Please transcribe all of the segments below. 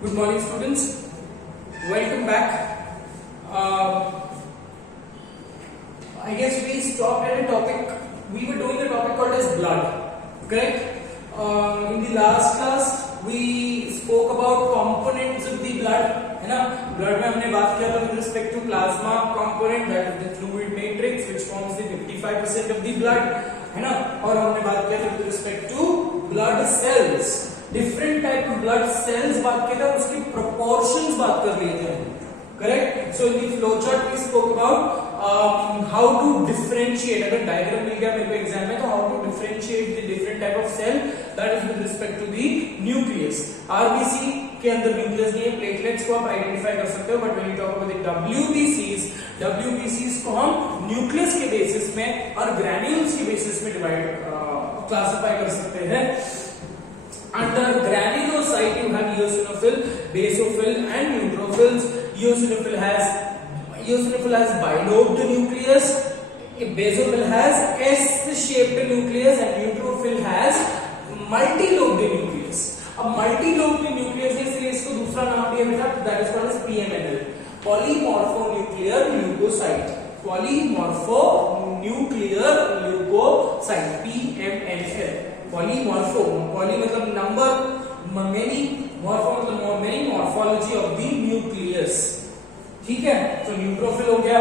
Good morning, students. Welcome back. I guess we stopped at a topic. We were doing a topic called as blood. Correct? In the last class, we spoke about components of the blood. है ना? Blood में हमने बात किया था with respect to plasma component, that is the fluid matrix, which forms the 55% of the blood. है ना? और हमने बात किया था with respect to blood cells. Different type of blood cells बात किया था, उसकी प्रोपोर्शंस बात कर लिए थे. Correct. So in the flow chart we spoke about how to differentiate. अगर डायग्राम मिल गया मेरे को एग्जाम में, तो how to differentiate the different type of cell, that is with respect to the nucleus. RBC के अंदर न्यूक्लियस नहीं है, प्लेटलेट्स को आप आइडेंटिफाई कर सकते हो, but when you talk about the डब्ल्यूबीसीज को हम न्यूक्लियस के बेसिस में और ग्रैन्यूल्स के बेसिस में डिवाइड क्लासिफाई कर सकते हैं. Under granulocyte you have eosinophil, basophil and neutrophils. Eosinophil has bilobed nucleus, basophil has S-shaped nucleus and neutrophil has multilobed nucleus. अब multilobed nucleus है, इसलिए इसको दूसरा नाम दिया बेटा, that is called as PMNL, polymorphonuclear leukocyte. Polymorphonuclear leukocyte, PMNL. Polymorpho, poly मतलब number, many, morpho मतलब many, morphology of the nucleus. ठीक है. तो न्यूट्रोफिल हो गया.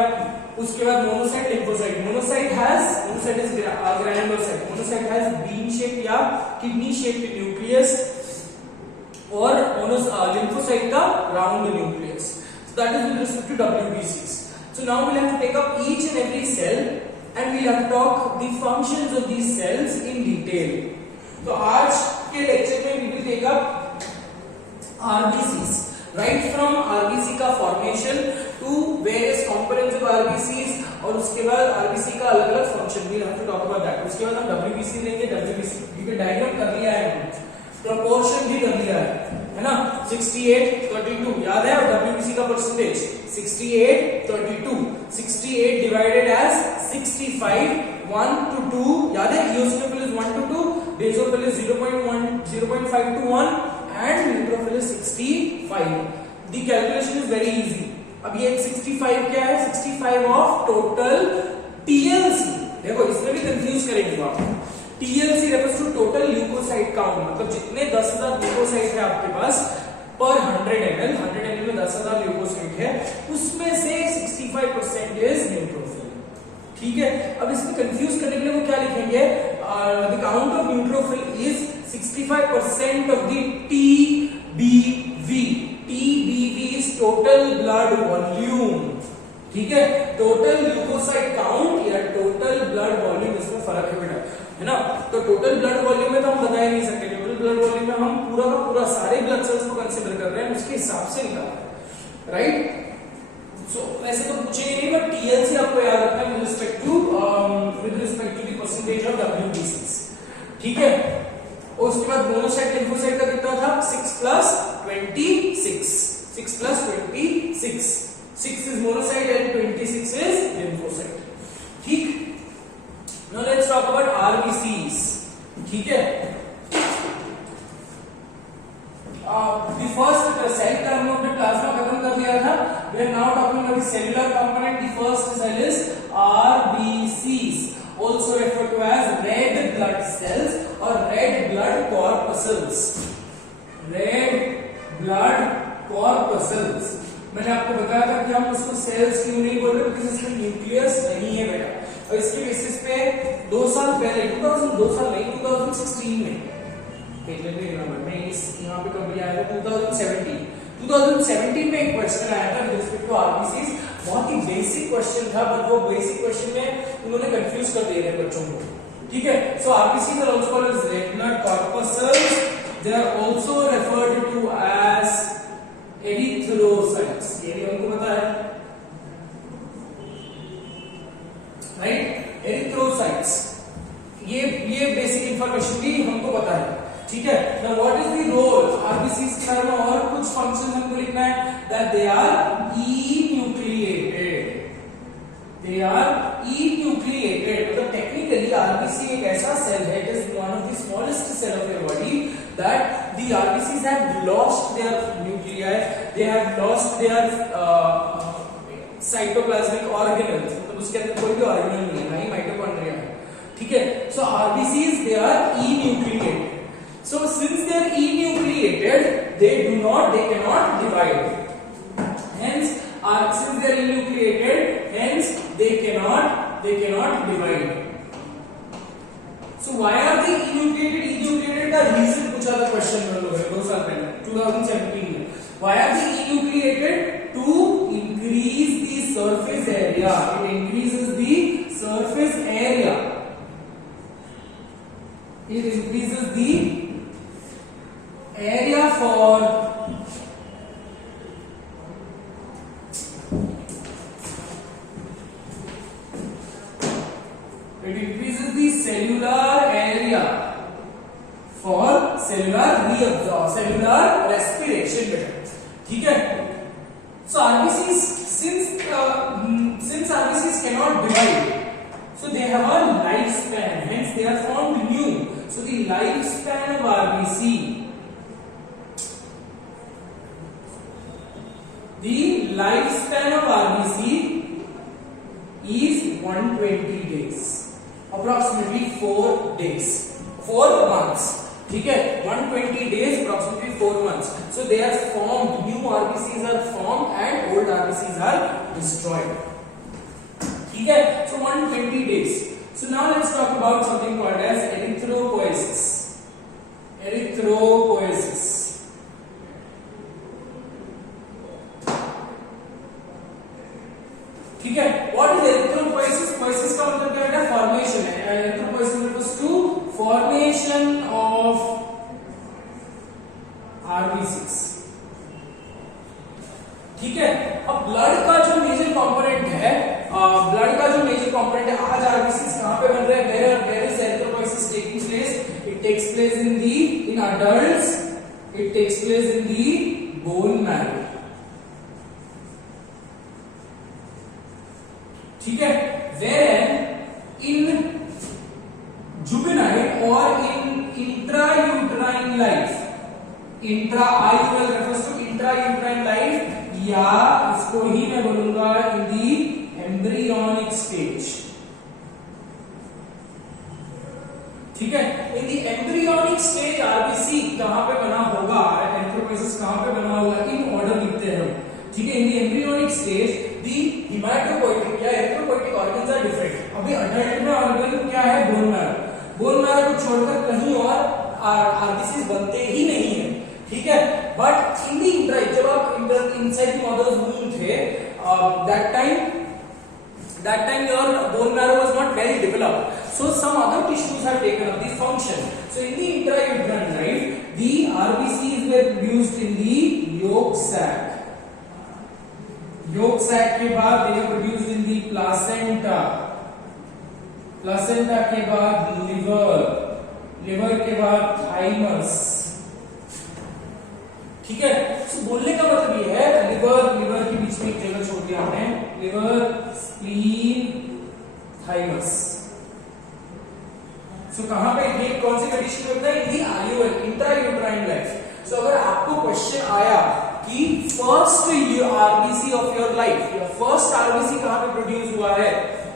उसके बाद monocyte, lymphocyte. Monocyte is granulocyte. Monocyte has bean shape या किडनी शेप्ड न्यूक्लियस, और लिम्फोसाइट का round nucleus. So that is with respect to डब्ल्यूबीसीज. So now we have to take up each and every cell and we'll have to talk the functions of these cells in detail. तो आज के lecture में we will take up RBCs, right from RBC का formation to various components of RBCs, और उसके बाद RBC का अलग-अलग function we'll have to talk about that. उसके बाद हम WBC लेंगे. WBC क्योंकि डायग्राम कर लिया है, proportion भी कर लिया है ना. 68:32 याद है, और WBC का परसेंटेज 68:32. 68 divided as 65, 1 to 2 याद है. eosinophil is 1 to 2, basophil is 0.5 to 1 and neutrophil is 65. The calculation is very easy. अब ये 65 क्या है? 65 of total TLC. देखो इसमें भी कंफ्यूज करेंगे आप. TLC refers to total leukocyte count, मतलब जितने 10,000 ल्यूकोसाइट है आपके पास पर 100 ml में 10,000 ल्यूकोसाइट है, उसमें से 65% इज न्यूट्रोफिल. ठीक है. अब इसमें कंफ्यूज करने के लिए वो क्या लिखेंगे? The count of neutrophil is 65% of the TBV. TBV is total blood volume. ठीक है. टोटल ल्यूकोसाइट काउंट या टोटल ब्लड वॉल्यूम, इसमें फर्क है बेटा, है ना. तो टोटल ब्लड वॉल्यूम में तो हम बता ही नहीं सकते. टोटल ब्लड वॉल्यूम में हम पूरा का पूरा सारे ब्लड सेल्स को कंसीडर कर रहे हैं, उसके हिसाब से निकाल रहे हैं. राइट. सो ऐसे तो पूछेंगे नहीं, बट टीएलसी आपको याद रखना है with respect to the percentage of डब्ल्यूबीसीज. ठीक है. और उसके बाद मोनोसाइट, लिम्फोसाइट का कितना था? 6 plus 26. 6 plus 26. 6 is monocyte and 26 is lymphocyte. ठीक. Now let's talk about RBCs. ठीक है. The first cell का हम लोग ने प्लाज्मा खत्म कर लिया था. We are now talking about the cellular component. The first cell is RBCs, also referred to as red blood cells or red blood corpuscles. Red blood corpuscles. मैंने आपको बताया था कि हम उसको सेल्स क्यों नहीं बोल रहे, क्योंकि इसमें न्यूक्लियस नहीं है बेटा. और इसके बेसिस पे 2 साल पहले 2016 में यहाँ पे कब आया था? 2017 में एक क्वेश्चन आया था विद रिस्पेक्ट टू आरबीसीज. बहुत ही बेसिक क्वेश्चन था, बट वो बेसिक क्वेश्चन में उन्होंने कंफ्यूज कर दिया है बच्चों को. ठीक है. So RBCs are also called as red blood corpuscles. They are also referred to as erythrocytes. ये भी हमको पता है, राइट. एरिथ्रोसाइट्स, ये बेसिक इंफॉर्मेशन भी हमको पता है. ठीक है. Now what is the role RBCs के बारे में और कुछ फंक्शन हमको लिखना है. That they are enucleated. They are enucleated. मतलब टेक्निकली आरबीसी एक ऐसा सेल है, it is one of the smallest cell of your body that the RBCs have lost their nuclei, they have lost their cytoplasmic organelles, मतलब उसके अंदर कोई भी organelle नहीं है, ना ही माइटोकॉन्ड्रिया है, ठीक है. So RBCs they are enucleated. So since they are enucleated, they cannot divide. Hence, since they are enucleated, hence they cannot divide. So why are they enucleated? Enucleated का reason पूछा था question में लोगों ने 2 साल पहले 2017 में. Why are they enucleated? To increase the surface area. It increases the surface area. It increases the area for cellular area for cellular respiration better, ठीक है. So RBCs since RBCs cannot divide, so they have a lifespan, hence they are formed new. So the lifespan of RBC is 120 days, approximately 4 months, ठीक है. 120 days, approximately 4 months. So they are formed, new RBCs are formed and old RBCs are destroyed, ठीक है. So 120 days. So now let's talk about something called as erythropoiesis. ठीक है. What is erythropoiesis? Poiesis का मतलब क्या है? Formation है. Erythropoiesis refers to formation of RBCs, ठीक है. अब ब्लड का जो मेजर कंपोनेंट है, आज RBCs कहां पे बन रहे हैं? Where is erythropoiesis taking place? It takes place in adults. It takes place in the bone marrow, ठीक है. Wherein in juvenile or in intrauterine life, intrauterine refers to intrauterine life, या इसको ही मैं बोलूंगा in the embryonic stage, ठीक है. In the embryonic stage RBC कहां पे बना होगा? एरिथ्रोपोइसिस कहां पे बना होगा? इन ऑर्डर लिखते हैं, ठीक है. In the embryonic stage the hematopoietic या erythropoietic organs are different. अभी अडल्ट में ऑर्गन क्या है? बोन मैरो को छोड़कर कहीं और आरबीसी बनते ही नहीं है, ठीक है. बट इन दी इंट्राइट, जब आप इनसाइड द मदर्स वूम थे, that time your bone marrow was not well developed, so some other tissues have taken up the function. So in the intrauterine life, the RBCs were produced in the yolk sac. Yolk sac के बाद they were produced in the placenta. Placenta के बाद liver के बाद thymus, ठीक है. So बोलने का मतलब ये है, लिवर के बीच में एक जगह छोड़ दिया हमने, लिवर, स्प्लीन, थाइमस. सो कहां पे ये कौन सी कंडीशन में होता है? इन दी इंट्रायूट्राइन लाइफ. सो अगर आपको क्वेश्चन आया कि first RBC of your life, या फर्स्ट आरबीसी कहां पे प्रोड्यूस हुआ है,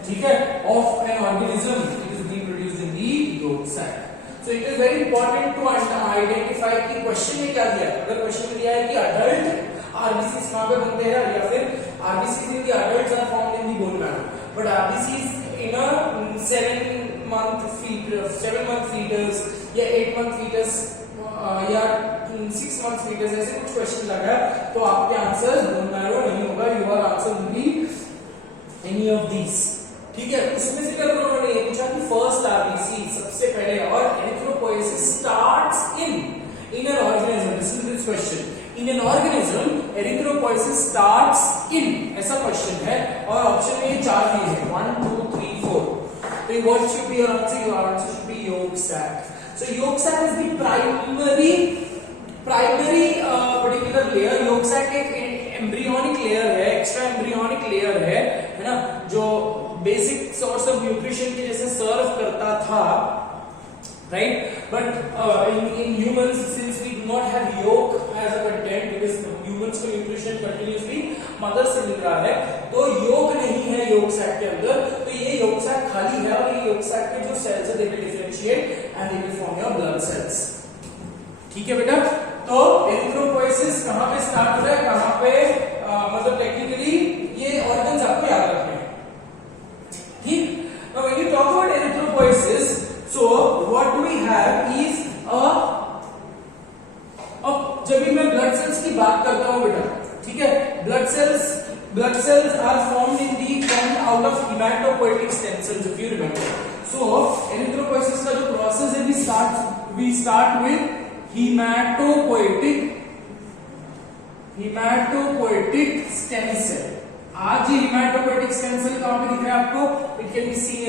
ठीक है, of an organism, it is being produced in the yolk sac. So it is very important to identify कि क्वेश्चन में क्या दिया है. अगर क्वेश्चन में दिया है कि अडल्ट आरबीसीज कहां पे बनते हैं, या फिर RBCs in the adults are formed in the bone marrow, but RBCs in a 7 month fetus या 8 month fetus या 6 month fetus, ऐसे कुछ क्वेश्चन लगा तो आपके आंसर बोन मैरो नहीं होगा. Your answer will be any of these, ठीक है. उसमें से कल उन्होंने ये पूछा कि फर्स्ट आरबीसी सबसे पहले, और erythropoiesis starts in an organism. Listen to this question. In an organism erythropoiesis starts in, ऐसा क्वेश्चन है, और ऑप्शन में ये 4 दिए हैं, 1 2 3 4. तो what should be your answer? Your answer should be yolk sac. So yolk sac is the primary particular layer. yolk sac एक embryonic layer है, एक्स्ट्रा एम्ब्रियोनिक लेयर है ना, जो बेसिक सोर्स ऑफ न्यूट्रिशन के जैसे सर्व करता था, right? But in humans, since we do not have yolk as a content, because humans को nutrition continuously मदर से मिल रहा है, तो yolk नहीं है yolk sac के अंदर, तो ये yolk sac खाली है और ये yolk sac के जो cells है they will differentiate and they will form your blood cells. ठीक है बेटा? तो एरिथ्रोपोइसिस कहाँ पे स्टार्ट हो रहा है, कहाँ पे मतलब टेक्निकली ये ऑर्गन्स आपको याद रखने हैं. ठीक? Now when you talk about erythropoiesis, so what we have is अब जब भी मैं ब्लड सेल्स की बात करता हूं बेटा, ठीक है, blood cells are formed out of hematopoietic stem cells, if you remember. So erythropoiesis का जो process है, we start with hematopoietic stem cell. आज ये hematopoietic stem cell कहां पे दिख रहा है आपको? It can be seen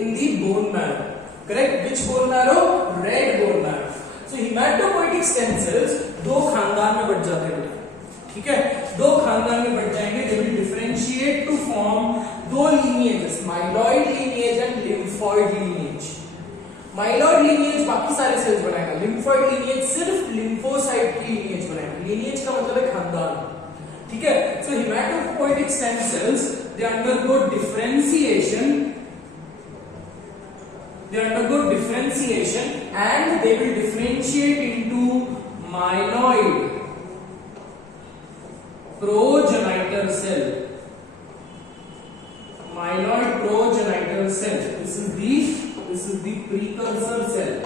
in the bone marrow. Correct? Which bone marrow? Red bone marrow. So hematopoietic stem cells दो खानदान में बट जाते हैं, ठीक है, दो खानदान में बट जाएंगे. They will differentiate to form दो lineages, myeloid lineage and lymphoid lineage. Myeloid lineage बाकी सारे सेल्स बनाएगा, lymphoid lineage सिर्फ lymphocyte की lineage बनाएगा. Lineage का मतलब है खानदान, ठीक है. So hematopoietic stem cells, they undergo differentiation and they will differentiate into myeloid progenitor cell. This is the precursor cell.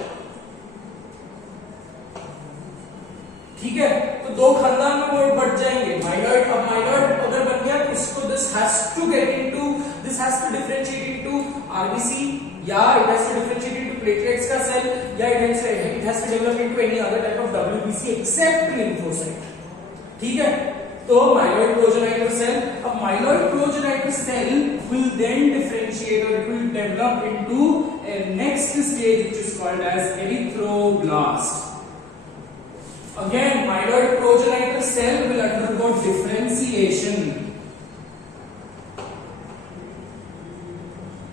ठीक है, तो दो खानदान में वो बढ़ जाएंगे. माइलॉइड, अब माइलॉइड अगर बन गया तो इसको this has to differentiate into RBC, या it has to differentiate into platelets का सेल, या it has to develop into any other type of WBC except lymphocyte. ठीक है, तो myeloid progenitor cell, अब myeloid progenitor cell will then differentiate or it will develop into a next stage which is called as erythroblast. Again, myeloid progenitor cell will undergo differentiation.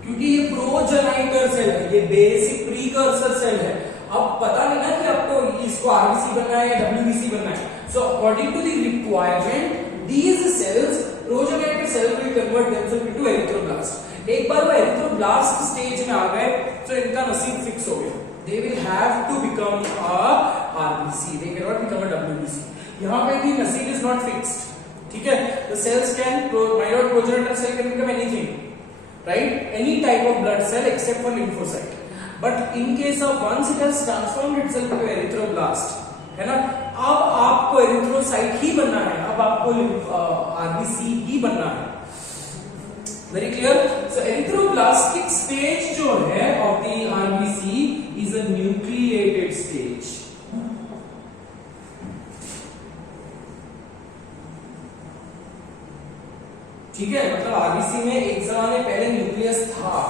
क्योंकि ये progenitor cell है, ये basic precursor cell है. अब पता नहीं ना कि आपको इसको आरबीसी बनना है या डब्ल्यूबीसी बनना है. So according to the requirement these cells, progenitor cell will convert themselves into erythroblast. एक बार वो एरिथ्रोब्लास्ट स्टेज में आ गए तो इनका नसीब फिक्स हो गया. They will have to become a RBC. They cannot become a WBC. यहाँ पे भी नसीब is not fixed. ठीक है? The cells can, myeloid progenitor cell can become anything, right? Any type of blood cell except for lymphocyte. But in case of once it has transformed itself into erythroblast, है ना? अब आपको erythrocyte ही बनना है. अब आपको RBC ही बनना है. Very clear? So erythroblastic stage जो है of the RBC is a nucleated stage. ठीक है, मतलब आरबीसी में एक जमाने पहले न्यूक्लियस था.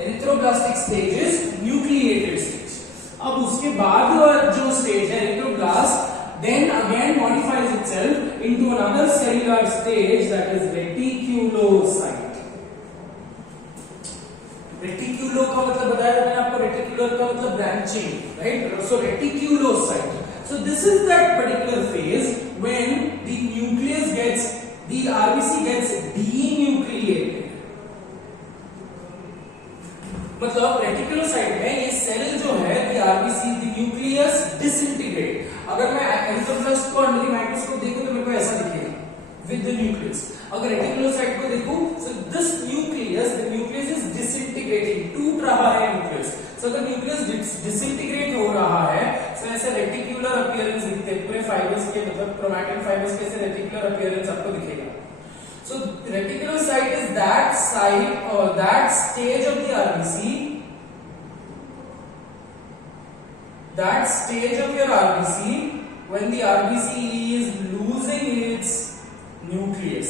Erythroblastic stage is nucleated stage. अब उसके बाद जो स्टेज है erythroblast then again modifies itself into another cellular stage that is reticulocyte. Reticulo का मतलब बताया था मैंने आपको. रेटिकुलर का मतलब branching, right? So reticulocyte. So this is that particular phase when the nucleus gets, the RBC gets denucleated. मतलब reticulocyte में ये सेल जो है the RBC, the nucleus disintegrate. अगर मैं एरिथ्रोब्लास्ट को अंडर द माइक्रोस्कोप देखूं तो मेरे को ऐसा दिखेगा with the nucleus. अगर रेटिकुलोसाइट को देखूं, so this nucleus, the nucleus is disintegrating, टूट रहा है nucleus. So the nucleus disintegrate हो रहा है. So ऐसे रेटिकुलर अपीयरेंस दिखते हैं पूरे फाइबर्स के, मतलब क्रोमैटिन फाइबर्स के ऐसे रेटिकुलर अपीयरेंस आपको दिखेगा. So reticulocyte is that site or that stage of the RBC, that stage of your RBC when the RBC is losing its nucleus.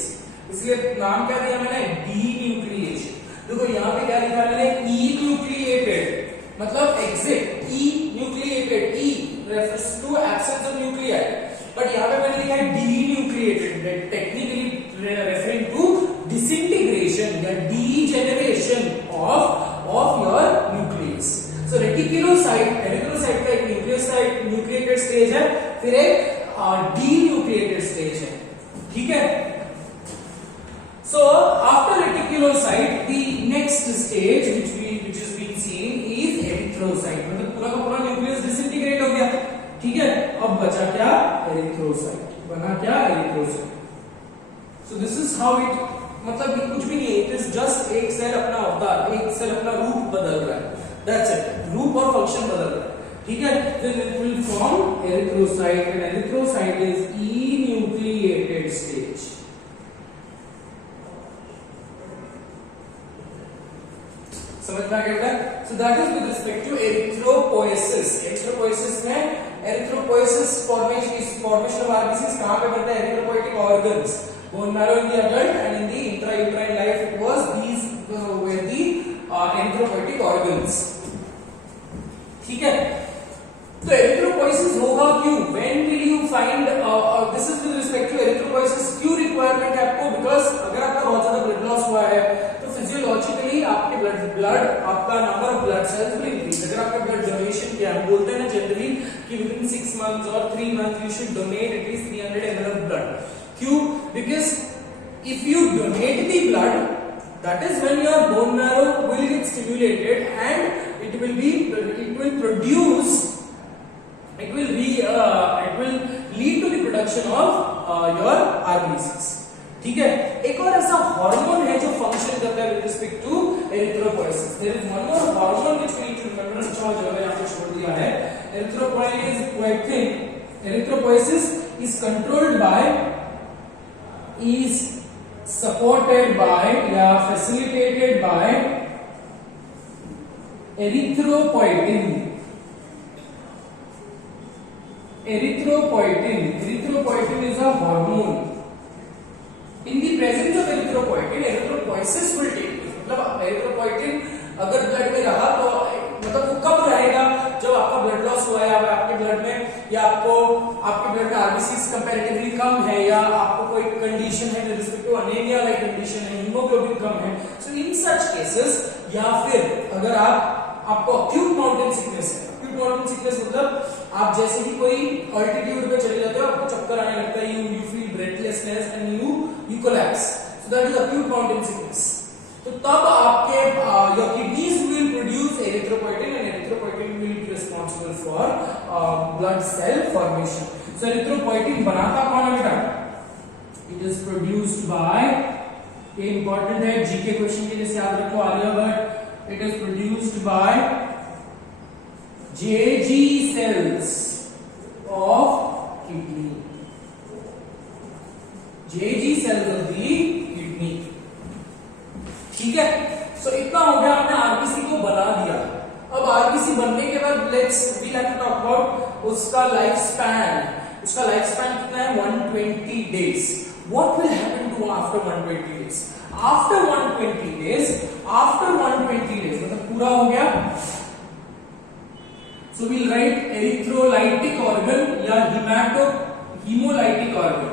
इसलिए नाम क्या दिया मैंने? डीन्यूक्लिएशन. देखो यहाँ पे क्या लिखा मैंने? ई न्यूक्लिएटेड, मतलब exit. Enucleated, e refers to absence of nuclei. But यहाँ पे मैंने लिखा है denucleated, technically referring to disintegration या degeneration of your nucleus. So reticulocyte erythrocyte का एक न्यूक्लिएटेड स्टेज है, फिर एक डीन्यूक्लिएटेड स्टेज है, ठीक है। So after reticulocyte, the next stage which is being seen is erythrocyte. मतलब पूरा का पूरा न्यूक्लियस डिसइंटीग्रेट हो गया, ठीक है। अब बचा क्या? एरिथ्रोसाइट। बना क्या? Erythrocyte. So this is how it, मतलब कुछ भी नहीं है, it is just एक सेल अपना अवतार, एक सेल अपना रूप बदल रहा है, that's it, रूप और फंक्शन बदल रहा है, ठीक है। Then it will form erythrocyte, and erythrocyte is enucleated stage. समझ में आ गया बेटा? So that is with respect to erythropoiesis. Erythropoiesis में erythropoiesis formation of RBCs कहाँ पे बनता है? Erythropoietic organs, bone marrow in the adult, and in the intrauterine life it was these were the erythropoietic organs, ठीक है। तो erythropoiesis होगा क्यों? When will you find this is with respect to erythropoiesis, क्यों रिक्वायरमेंट है आपको? Because अगर आपका बहुत ज्यादा ब्लड लॉस हुआ है तो फिजियोलॉजिकली आपके ब्लड आपका number of blood sales will increase. अगर आपका ब्लड डोनेशन किया, हम बोलते हैं ना जनरली कि विद इन 6 months और 3 months you should donate at least 300 ml of blood. क्यों? Because if you donate the blood, that is when your bone marrow will get stimulated and it will lead to the production of your RBCs, ठीक है। एक और ऐसा hormone है जो function करता है with respect to erythropoiesis. There is one more hormone which we need to remember, जो मैंने यहां पे छोड़ दिया है। Erythropoiesis is controlled by, is supported by या facilitated by erythropoietin. Erythropoietin is a hormone. In the presence of erythropoietin, erythropoiesis will take place. मतलब erythropoietin अगर ब्लड में रहा तो मतलब वो कब रहेगा? जब आपका ब्लड लॉस हुआ है, आपके ब्लड में या आपके ब्लड में आरबीसीज कंपैरेटिवली कम है, या आपको कोई कंडीशन है with respect to anaemia like condition है, हीमोग्लोबिन कम है, सो इन सच केसेस, या फिर अगर आपको अक्यूट माउंटेन सिकनेस है। अक्यूट माउंटेन सिकनेस मतलब आप जैसे कि कोई अल्टीट्यूड पे चले जाते हो, आपको चक्कर आने लगता है, you feel breathlessness and you collapse, so that is acute mountain sickness. तो तब आपके your kidneys will produce erythropoietin, and erythropoietin will be responsible for blood cell formation. So erythropoietin बनाता कौन है बेटा? इट इज प्रोड्यूस्ड बाय, ये important है GK question के लिए, याद रखो Aryabhata. It is produced by JG cells of kidney, JG cells of the kidney, ठीक है। सो इतना हो गया, हमने आरबीसी को बना दिया। अब आरबीसी बनने के बाद we have to talk about उसका लाइफ स्पैन। उसका लाइफ स्पैन कितना है? 120 days. What will happen to after 120 days? After 120 days मतलब पूरा हो गया, so we'll write erythrolytic organ या हीमोलाइटिक ऑर्गन।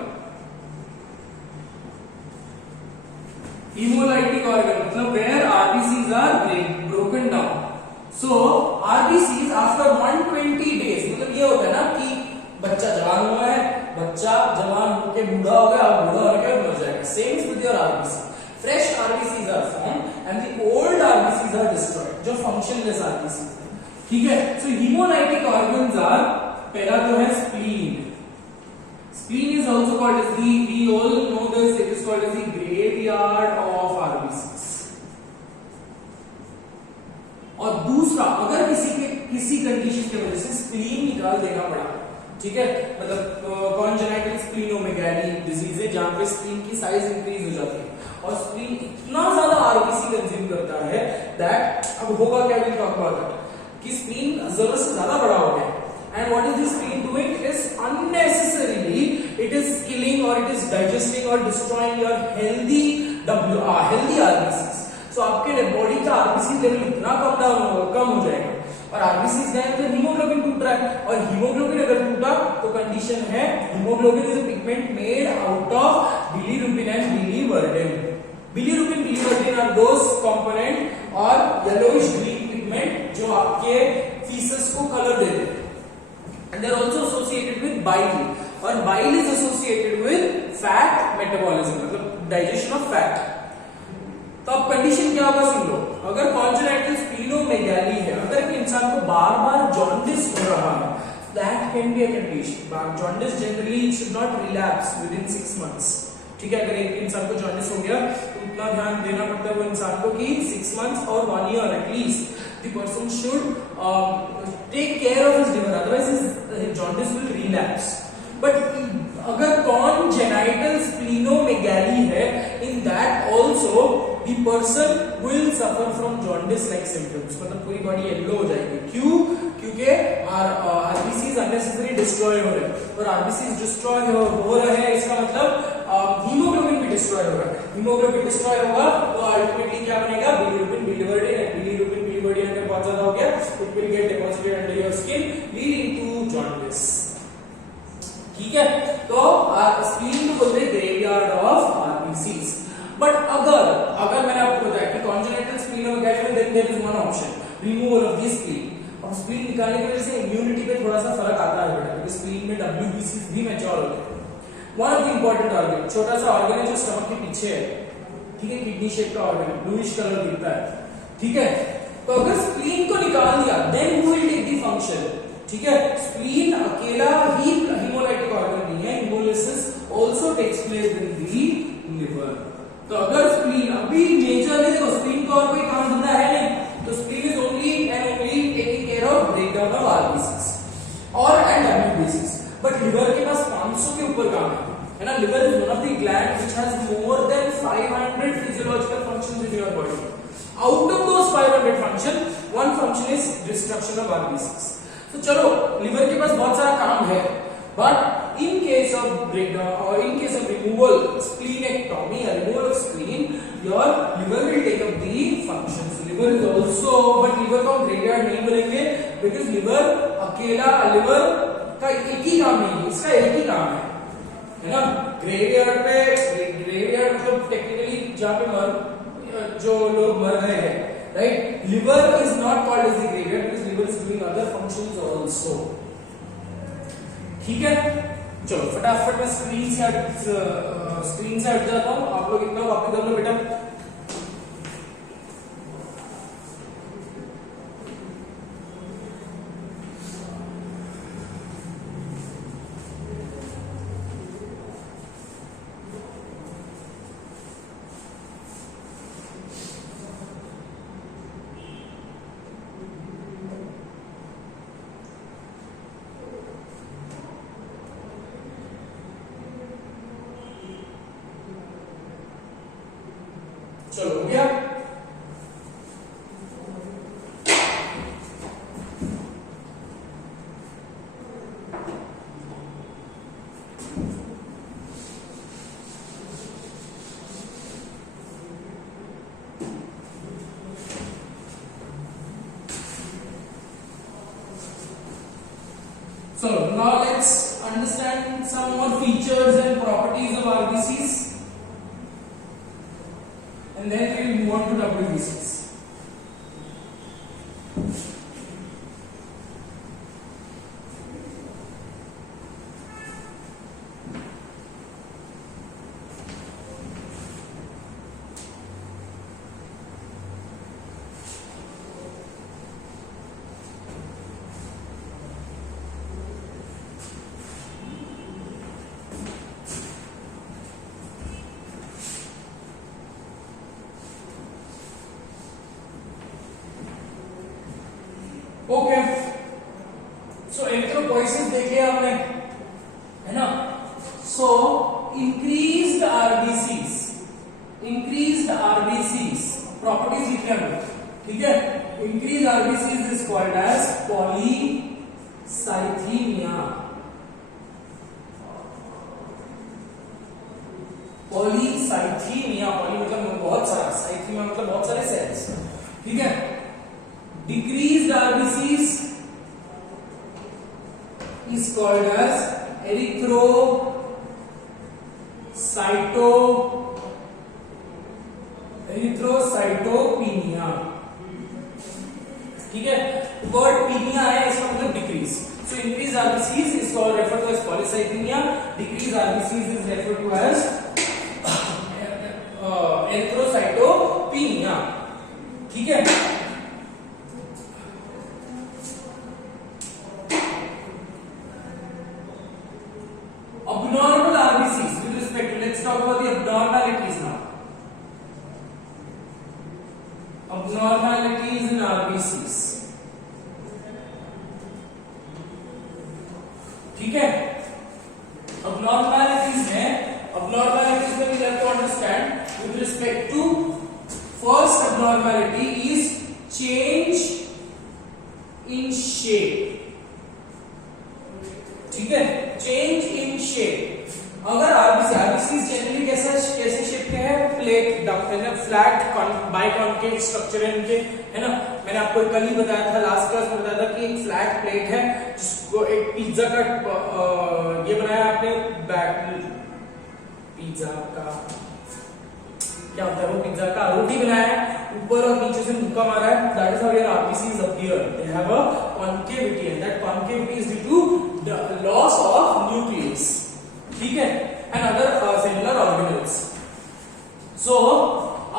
Hemolytic organ मतलब where RBCs are broken down. So RBCs after 120 days, मतलब ये होता है ना कि बच्चा जवान हुआ है, बच्चा जवान होके बूढ़ा हो गया, अब बूढ़ा होके मर जाएगा। Same with your RBC. Fresh RBCs are formed and the old RBCs are destroyed, जो functionless RBCs है, ठीक है। So hemolytic organs are, पहला जो है spleen. Spleen is also called as we all know this, it is called as the graveyard of RBCs. और दूसरा, अगर किसी कंडीशन की वजह से स्प्लीन निकाल देना पड़ा, ठीक है, मतलब कॉन्जेनाइटल स्प्लीनोमेगाली डिजीज है जहां पे स्प्लीन की साइज इंक्रीज हो जाती है और स्प्लीन इतना ज्यादा आरबीसी कंज्यूम करता है दैट अब होगा क्या, विल टॉक अबाउट दैट, कि स्प्लीन जरूरत से ज्यादा बड़ा हो गया। And what is this spleen doing? It is unnecessarily, it is killing or it is digesting or destroying your healthy RBCs. So आपके बॉडी का RBC लेवल इतना कम हो जाएगा और RBCs गए तो हीमोग्लोबिन टूट रहा है, और हीमोग्लोबिन अगर टूटा तो कंडीशन है, haemoglobin is a pigment made out of bilirubin and biliverdin. Bilirubin biliverdin are those component और येलोइश ग्रीन पिगमेंट जो आपके पीसेस को कलर देते हैं। And they are also associated with bile, और bile is associated with fat metabolism, मतलब digestion of fat. तो अब कंडीशन क्या होगा सुन लो, अगर कॉन्जेनिटल स्प्लीनोमेगाली है, अगर एक इंसान को बार-बार जॉन्डिस हो रहा है, that can be a condition. Jaundice generally should not relapse within 6 months. ठीक है, अगर एक इंसान को जॉन्डिस हो गया तो उतना ध्यान देना पड़ता है वो इंसान को कि 6 months और 1 year at least the person should take care of his liver, otherwise his jaundice will relapse. But अगर congenital splenomegaly है, in that also the person will suffer from jaundice like symptoms, मतलब पूरी body yellow हो जाएगी। क्यों? क्योंकि RBCs unnecessary destroy हो रहे हैं, और आरबीसीज डिस्ट्रॉय हो रहे हैं, इसका मतलब हीमोग्लोबिन भी डिस्ट्रॉय हो रहा है। हीमोग्लोबिन डिस्ट्रॉय होगा तो अल्टीमेटली क्या बनेगा, bilirubin biliverdin, and bilirubin biliverdin अगर बहुत ज्यादा हो गया it will get deposited under your skin leading to jaundice. ठीक है, तो स्प्लीन को बोलते हैं ग्रेवयार्ड ऑफ आरबीसीज। बट अगर मैंने आपको बताया कि कॉन्जेनिटल स्प्लीनोमेगाली में there is one option, removal of this spleen. और स्प्लीन निकालने की वजह से इम्यूनिटी पे थोड़ा सा फर्क आता है बेटा, क्योंकि स्प्लीन में डब्ल्यूबीसी भी मैच्योर होते हैं। One of the important organ, छोटा सा ऑर्गन है जो स्टमक के पीछे है, ठीक है, किडनी शेप का ऑर्गन, ब्लूइश कलर दिखता है। ठीक है, तो अगर स्प्लीन को निकाल दिया then who will take the function. ठीक है, स्प्लीन अकेला ही हीमोलाइटिक ऑर्गन नहीं है, haemolysis also takes place in the liver. तो अगर स्प्लीन अभी मेजरली देखो, स्प्लीन का और कोई काम धंधा है नहीं, तो spleen is only and only taking care of breakdown of RBCs और एंड डब्ल्यूबीसीज। बट लिवर के पास 500 के ऊपर काम है ना। Liver is one of the gland which has more than 500 physiological functions in your body. Out of those 500 function, one function is destruction of RBCs. तो चलो, liver के पास बहुत सारा काम है, but in case of breakdown or in case of removal, splenectomy or removal of spleen, your liver will take up the functions. Liver is also, but liver को हम graveyard नहीं बोलेंगे, because liver अकेला, liver का एक ही काम नहीं है, इसका एक ही काम है ना। graveyard पे, graveyard मतलब technically जहाँ पे जो लोग मर गए हैं, right? Liver is not called as the graveyard because liver is doing other functions also. ठीक है, चलो फटाफट मैं स्क्रीन से हट जाता हूं, आप लोग इतना कॉपी कर लो बेटा। चलो हो गया। So now let's understand some more features and properties of RBCs. And then we will move on to WBCs. Okay, so erythropoiesis देखे हमने, है ना। सो इंक्रीज्ड आरबीसीज प्रॉपर्टीज लिखे हमने, ठीक है। Increase RBCs is called as polycythaemia. Polycythaemia, poly मतलब बहुत सारा, साइथीमिया मतलब बहुत सारे सेल्स, ठीक है। Decreased RBCs is called as erythrocytopenia, ठीक है। वर्ड पीनिया है इसका मतलब decrease. So increase RBCs is called referred to as polycythemia. Decrease RBCs is referred to as erythrocytopenia. ठीक है. Abnormal RBCs with respect to, let's talk about the abnormalities now. Abnormalities in RBCs. ठीक है. abnormalities में we have to understand with respect to first abnormality is change in shape. ठीक है. change in shape. अगर RBC generally कैसे shape के है, plate flat बाइकॉन्केव structure है इनके, है ना. मैंने आपको कल ही बताया था, लास्ट क्लास में बताया था कि एक फ्लैट प्लेट है जिसको एक पिज्जा का ये बनाया आपने, पिज्जा का क्या होता है वो, पिज्जा का रोटी बनाया है, ऊपर और नीचे से मुक्का मारा है. That is how your RBCs appear. They have a concavity and that concavity is due to the loss of nucleus. ठीक है. And other cellular organelles. So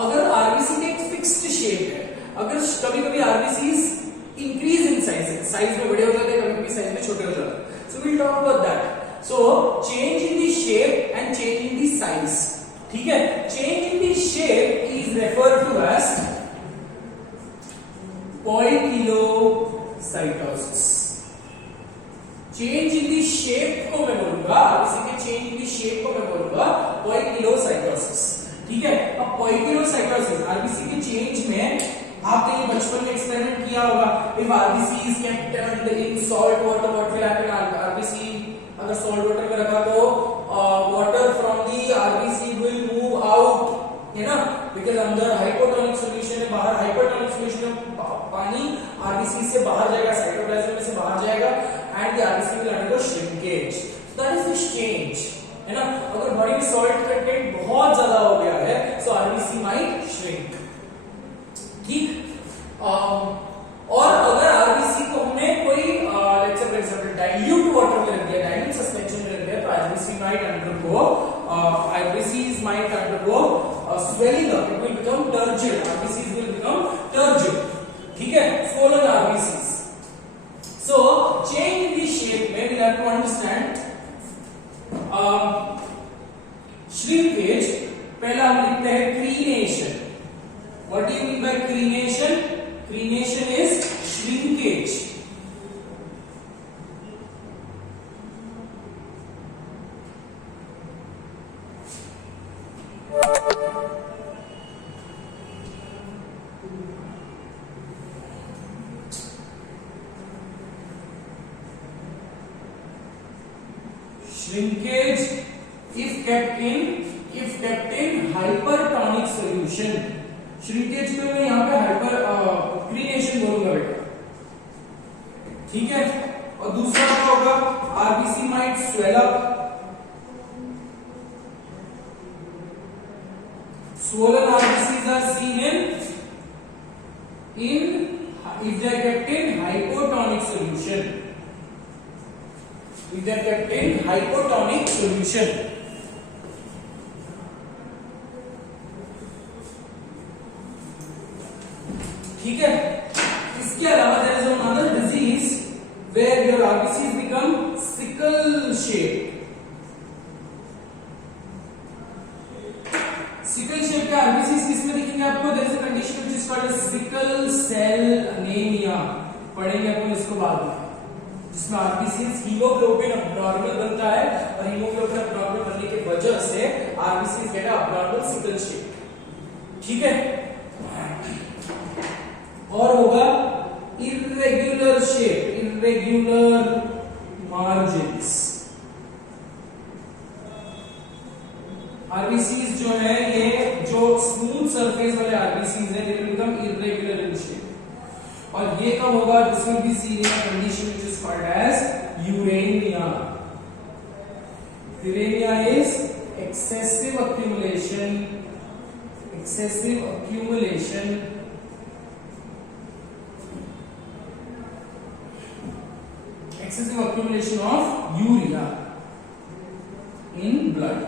अगर आरबीसी का एक फिक्स्ड शेप है, अगर कभी कभी आरबीसीज इंक्रीज इन साइज में बड़े हो जाते हैं, कभी कभी साइज में छोटे हो जाते हैं. So we will talk about that. So change in the shape and change in the size. ठीक है. Change in the shape is referred to as poikilocytosis. Change in the shape को मैं बोलूंगा, इसी के चेंज इन दी शेप को मैं बोलूंगा पॉइकिलोसाइटोसिस. ठीक है. अब पॉइकिलोसाइटोसिस आरबीसी के चेंज में आपने ये बचपन में एक्सपेरिमेंट किया होगा. If RBC is kept in salt water, what will happen. RBC अगर सॉल्ट वाटर में रखा तो water from the RBC will move out, है ना, बिकॉज़ अंदर हाइपोटोनिक सॉल्यूशन है, बाहर हाइपरटोनिक सॉल्यूशन है, पानी आरबीसी से बाहर जाएगा, साइटोप्लाज्म में से बाहर जाएगा and the RBC will undergo shrinkage. So that is this change, है ना. अगर बॉडी में सॉल्ट कंटेंट बहुत ज्यादा हो गया है, so RBC might shrink. ठीक. और अगर RBC को हमने कोई let's say for example dilute water में रख दिया, dilute suspension में रख दिया, तो RBCs might undergo swelling up. It will become turgid. RBCs will become turgid. ठीक है. Swollen RBCs. So change in the shape में we have to understand shrinkage. पहला हम लिखते हैं crenation. What do you mean by crenation? Crenation is shrinkage. Shrinkage if kept in hypertonic solution. Shrinkage को मैं यहाँ पे crenation बोलूंगा बेटा. ठीक है. और दूसरा क्या होगा, RBC might swell up. Swollen RBCs are seen in if they are kept in hypotonic solution. If they are kept in hypotonic solution. ठीक है. इसके अलावा there is another disease where your RBCs become sickle shape. Sickle shape के RBCs किसमें दिखेंगे आपको? There is a condition which is called sickle cell anaemia. पढ़ेंगे अपन इसको बाद में, जिसमें आरबीसीज हीमोग्लोबिन अबनॉर्मल बनता है और हीमोग्लोबिन अबनॉर्मल बनने की वजह से RBCs get abnormal sickle shape. ठीक है. और होगा irregular shape, irregular margins. RBCs जो है ये जो स्मूथ सरफेस वाले आरबीसीज है, they will become irregular in shape. और ये कब होगा? This will be seen in a condition which is called as uraemia. Uraemia is excessive accumulation excessive accumulation of urea in blood.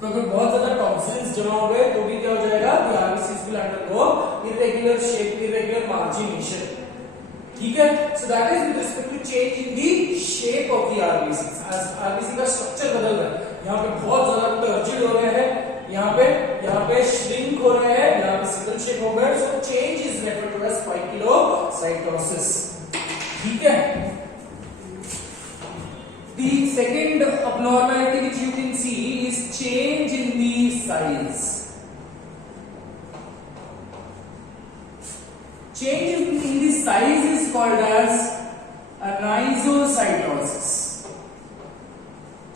तो अगर बहुत ज्यादा टॉक्सिन्स जमा हो गए तो भी क्या हो जाएगा, the RBCs will undergo irregular shape, irregular margination. ठीक है, so that is with respect to change in the shape of the RBCs. as RBC का स्ट्रक्चर बदल रहा है, यहाँ पे बहुत ज्यादा टर्जिड हो रहे हैं, यहाँ पे श्रिंक हो रहे हैं, यहाँ पे सिकल शेप हो गया, so change is referred to as spiculocytosis. ठीक है, the second abnormality which you can see is change in the size. Change in the size is called as anisocytosis.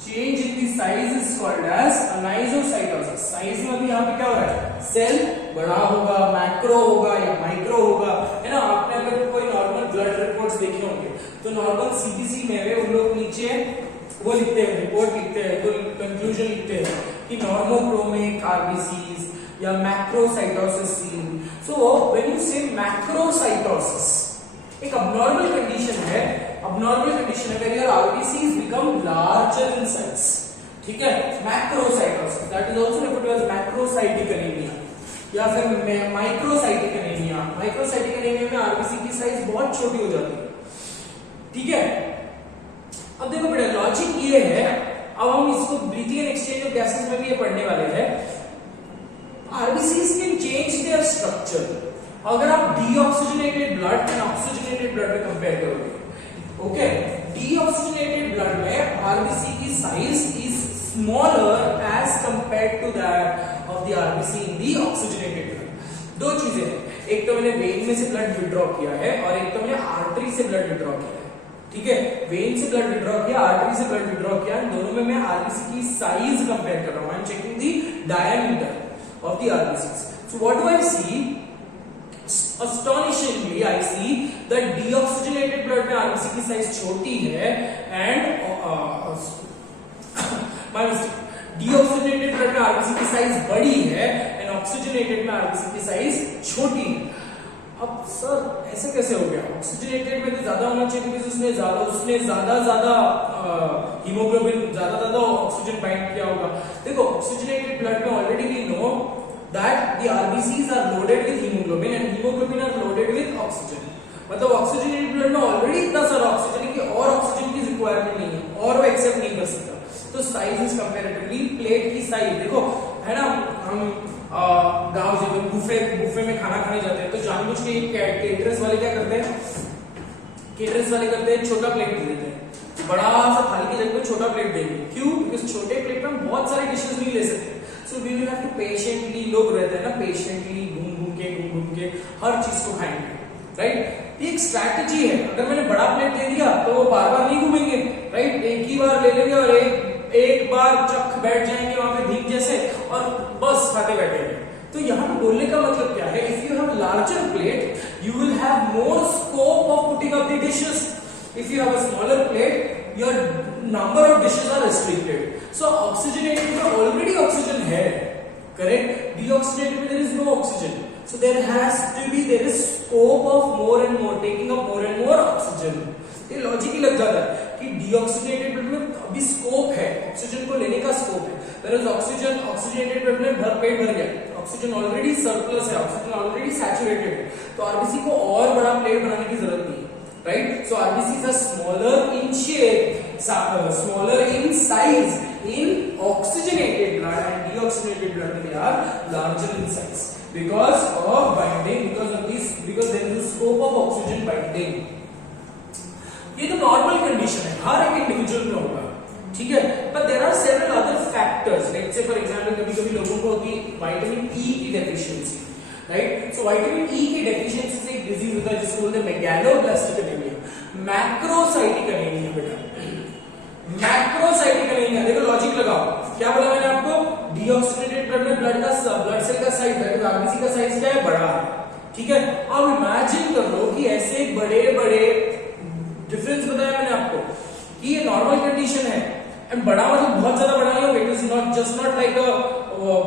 Change in the size is called as anisocytosis. Size में भी यहाँ पे क्या हो रहा है, सेल बड़ा होगा, मैक्रो होगा या माइक्रो होगा, है ना. आपने अगर कोई नॉर्मल ब्लड रिपोर्ट्स देखे होंगे तो नॉर्मल सीबीसी में उन लोग नीचे वो लिखते हैं, रिपोर्ट लिखते हैं, तो कंक्लूजन लिखते हैं कि नॉर्मोक्रोमिक आरबीसीज या macrocytosis seen. So when you say macrocytosis, एक अबनॉर्मल कंडीशन है, where your RBCs become larger in size. ठीक है, macrocytosis, that is also referred to as macrocytic anaemia या फिर माइक्रोसाइटिक एनीमिया. माइक्रोसाइटिक एनीमिया में RBC की size बहुत छोटी हो जाती है. ठीक है, अब देखो बेटा लॉजिक ये है, अब हम इसको breathing and exchange of gases में भी ये पढ़ने वाले हैं. RBCs can change their structure. अगर आप deoxygenated blood and oxygenated blood में कंपेयर करोगे, ओके, डीऑक्सीजनेटेड ब्लड में आरबीसी की size is smaller as compared to that of the RBC in the oxygenated blood. दो चीजें हैं, एक तो मैंने वेन में से ब्लड विड्रॉ किया है और एक तो मैंने आर्टरी से ब्लड विड्रॉ किया है. ठीक है, वेन से ब्लड विड्रॉ किया, आर्टरी से ब्लड विड्रॉ किया, दोनों में मैं आरबीसी की साइज कंपेयर कर रहा हूं. I am checking the diameter of the RBCs. So what do I see? Astonishingly, I see that deoxygenated blood में RBC की साइज छोटी है and my mistake. Deoxygenated blood में RBC की साइज बड़ी है and oxygenated में RBC की साइज छोटी है. अब सर ऐसे कैसे हो गया? ऑक्सीजनेटेड में तो ज्यादा होना चाहिए क्योंकि उसने ज्यादा हीमोग्लोबिन ज्यादा ऑक्सीजन बाइंड किया होगा. देखो ऑक्सीजनेटेड ब्लड में already we know that the RBCs are loaded with haemoglobin and haemoglobin are loaded with oxygen. मतलब ऑक्सीजनेटेड ब्लड में ऑलरेडी इतना सारा ऑक्सीजन है कि और ऑक्सीजन की रिक्वायरमेंट नहीं है और वो एक्सेप्ट नहीं कर सकता. तो साइज इज कंपैरेटिवली प्लेट की साइज देखो, है ना, हम गांव से बुफे में खाना खाने जाते हैं तो जानबूझ के केटरर्स वाले क्या करते हैं, छोटा प्लेट दे देते हैं, बड़ा सा थाली की जगह पे छोटा प्लेट देंगे. क्यों? बिकॉज छोटे प्लेट में हम बहुत सारे डिशेस नहीं ले सकते. So we will have to patiently, लोग रहते हैं ना पेशेंटली घूम के हर चीज को खाएंगे, राइट. एक स्ट्रैटेजी है. अगर मैंने बड़ा प्लेट दे दिया तो वो बार बार नहीं घूमेंगे, राइट. एक ही बार ले लेंगे और एक बार चख बैठ जाएंगे वहां पे भीख जैसे और बस खाते बैठेंगे. तो यहाँ पे बोलने का मतलब क्या है, if you have larger plate you will have more scope of putting up the dishes. If you have a smaller plate your number of dishes are restricted. So oxygenated में ऑलरेडी ऑक्सीजन है, correct. Deoxygenated में there is no oxygen, so there is scope of more and more taking up more and more oxygen. ये logic ही लग जाता है कि deoxygenated blood में अभी स्कोप है, ऑक्सीजन को लेने का स्कोप है. ऑक्सीजनेटेड ब्लड में पेट भर गया, ऑक्सीजन ऑलरेडी सरप्लस है, ऑक्सीजन ऑलरेडी सैचुरेटेड है, तो आरबीसी को और बड़ा प्लेट बनाने की जरूरत नहीं है, right. So RBC are smaller in shape, smaller in size in oxygenated blood and deoxygenated blood they are larger in size because of binding, because there is a scope of oxygen binding. ये तो normal condition है, हर एक individual में होगा, ठीक है. But there are several other factors. Let's say for example कभी लोगों को होती है विटामिन ई की deficiency, right. So vitamin E की डेफिशिएंसी से एक डिजीज होता है जिसको बोलते हैं मेगैलोब्लास्टिक एनीमिया, मैक्रोसाइटिक एनीमिया. बेटा मैक्रोसाइटिक एनीमिया, देखो लॉजिक लगाओ, क्या बोला मैंने आपको, डीऑक्सीजनेटेड ब्लड में ब्लड सेल का साइज है, आरबीसी का साइज क्या है, बड़ा है, ठीक है. अब इमेजिन कर लो कि ऐसे बड़े डिफरेंस बताया मैंने आपको कि ये नॉर्मल कंडीशन है एंड बड़ा मतलब बहुत ज्यादा बड़ा नहीं होगा. It is not like a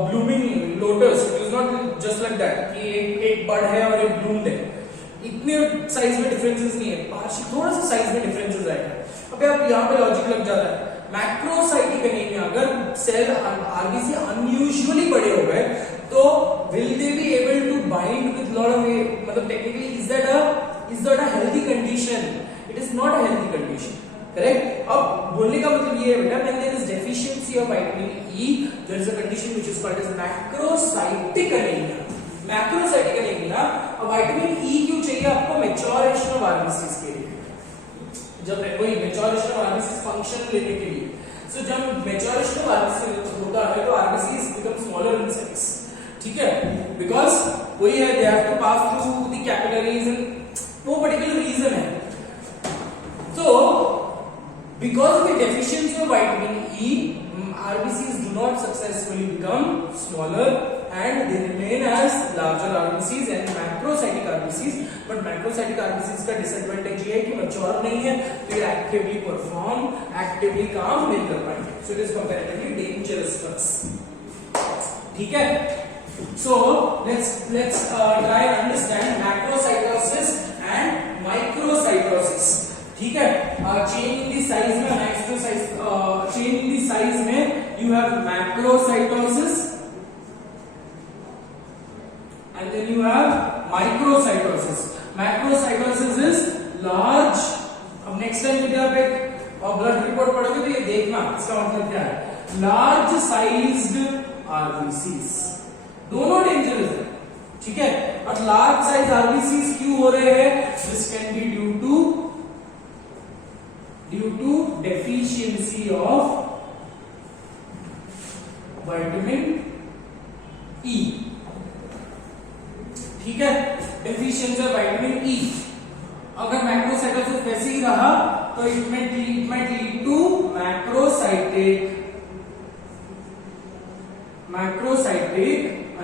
blooming lotus, it is not just like that कि एक बड है और एक ब्लूम्ड है. इतने साइज में डिफरेंसेस नहीं है, पार्शियल थोड़ा सा साइज में डिफरेंसेस आएगा। अबे आप यहाँ पे लॉजिक लग जाता है, मैक्रोसाइटिक एनीमिया अगर सेल आरबीसी अनयूजुअली बड़े हो गए तो will they be able to bind with lot of, मतलब technically is that a healthy condition? It is not a healthy condition, correct. अब बोलने का मतलब ये है बेटा, when there is deficiency of vitamin E there is a condition which is called as macrocytic anaemia. Macrocytic anaemia, अब vitamin E क्यों चाहिए आपको? मैच्योरेशन ऑफ आरबीसीज के लिए, जब कोई मैच्योरेशन ऑफ आरबीसीज फंक्शन लेने के लिए, सो जब मैच्योरेशन ऑफ आरबीसीज होता है तो RBCs become smaller in size, ठीक है, बिकॉज वही है, they have to pass through the capillaries and वो पर्टिकुलर रीजन है। So, because of the deficiency of vitamin E, RBCs do not successfully become smaller and they remain as larger RBCs and macrocytic RBCs. But macrocytic RBCs का disadvantage ये है कि mature नहीं है, तो ये actively perform, actively काम नहीं कर पाएंगे. So it is comparatively dangerous for us. ठीक है? So let's try and understand macrocytosis and microcytosis. ठीक है, चेंज इन दी साइज में चेंज इन दी साइज में you have macrocytosis and then you have microcytosis. Macrocytosis is large, अब next time यदि आप एक ब्लड रिपोर्ट पढ़ोगे तो ये देखना इसका मतलब क्या है, लार्ज साइज्ड आरबीसीज, दोनों डेंजरस है, ठीक है। और लार्ज साइज आरबीसीज क्यों हो रहे हैं? This can be due to deficiency of vitamin E, ठीक है, deficiency of vitamin E। अगर मैक्रोसाइटोसिस वैसे ही रहा तो it might lead to macrocytic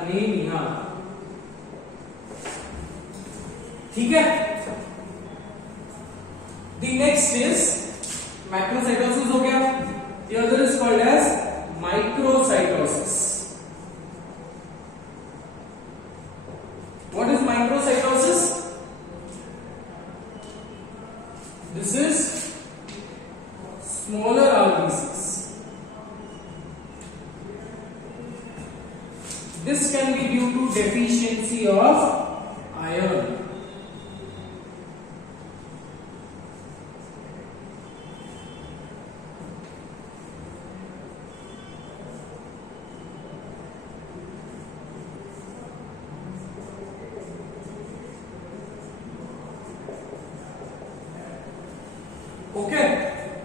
anemia, ठीक है। The next is मैक्रोसाइटोसिस हो गया, the other is called as microcytosis. What is microcytosis? This is smaller RBCs. This can be due to deficiency of iron. Okay,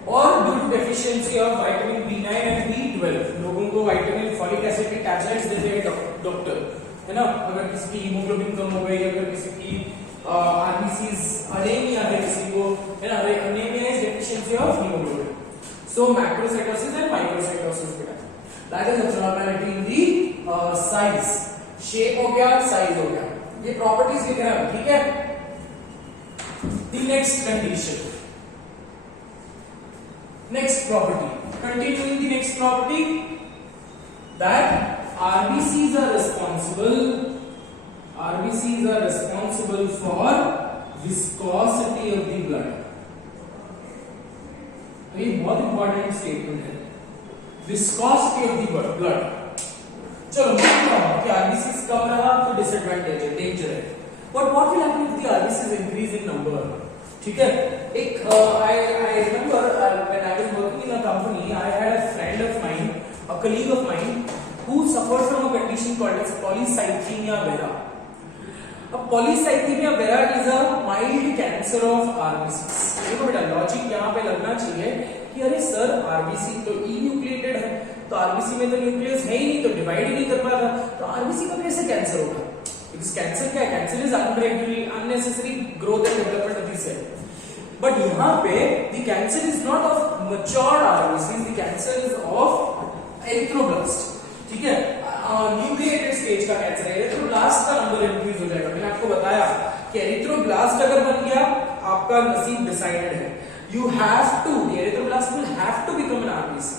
और due to deficiency of vitamin B9 and B12, लोगों को vitamin folic acid की tablets देते हैं doctor, है ना। अगर किसी की हीमोग्लोबिन कम हो गई, अगर किसी की आरबीसीज एनीमिया है, किसी को, है ना, anaemia is deficiency of haemoglobin. So macrocytosis and microcytosis बेटा, that is abnormality in the size, shape हो गया, साइज हो गया, ये प्रॉपर्टीज लिख रहे हैं, ठीक है। The next condition, next property, continuing the next property, that RBCs are responsible for viscosity of the blood. ये बहुत इंपॉर्टेंट स्टेटमेंट है, viscosity of the blood. चलो मान लो कि RBCs कम रहा तो डिसएडवांटेज है, डेंजर है, but what will happen if the RBCs increase in number? ठीक है, एक I remember when I was working in a company, I had a friend of mine, a colleague of mine, who suffered from a condition called as polycythemia vera. अब polycythemia vera is a mild cancer of RBCs. देखो बेटा, logic यहाँ पे लगना चाहिए कि अरे sir RBC तो E न्यूक्लिएटेड है, तो RBC में तो न्यूक्लियस है ही नहीं, तो डिवाइड ही नहीं कर पा रहा, तो RBC का कैसे कैंसर होगा? कैंसर क्या है? Cancer is unnecessary growth and development of the cell. But यहाँ पे the cancer is not of matured RBCs, the cancer is of erythroblast, ठीक है, न्यूक्लिएटेड स्टेज का कैंसर है। एरिथ्रोब्लास्ट का नंबर इंक्रीज हो जाएगा। मैंने आपको बताया कि एरिथ्रोब्लास्ट अगर बन गया आपका नसीब डिसाइडेड है। You have to, erythroblast will have to become an RBC,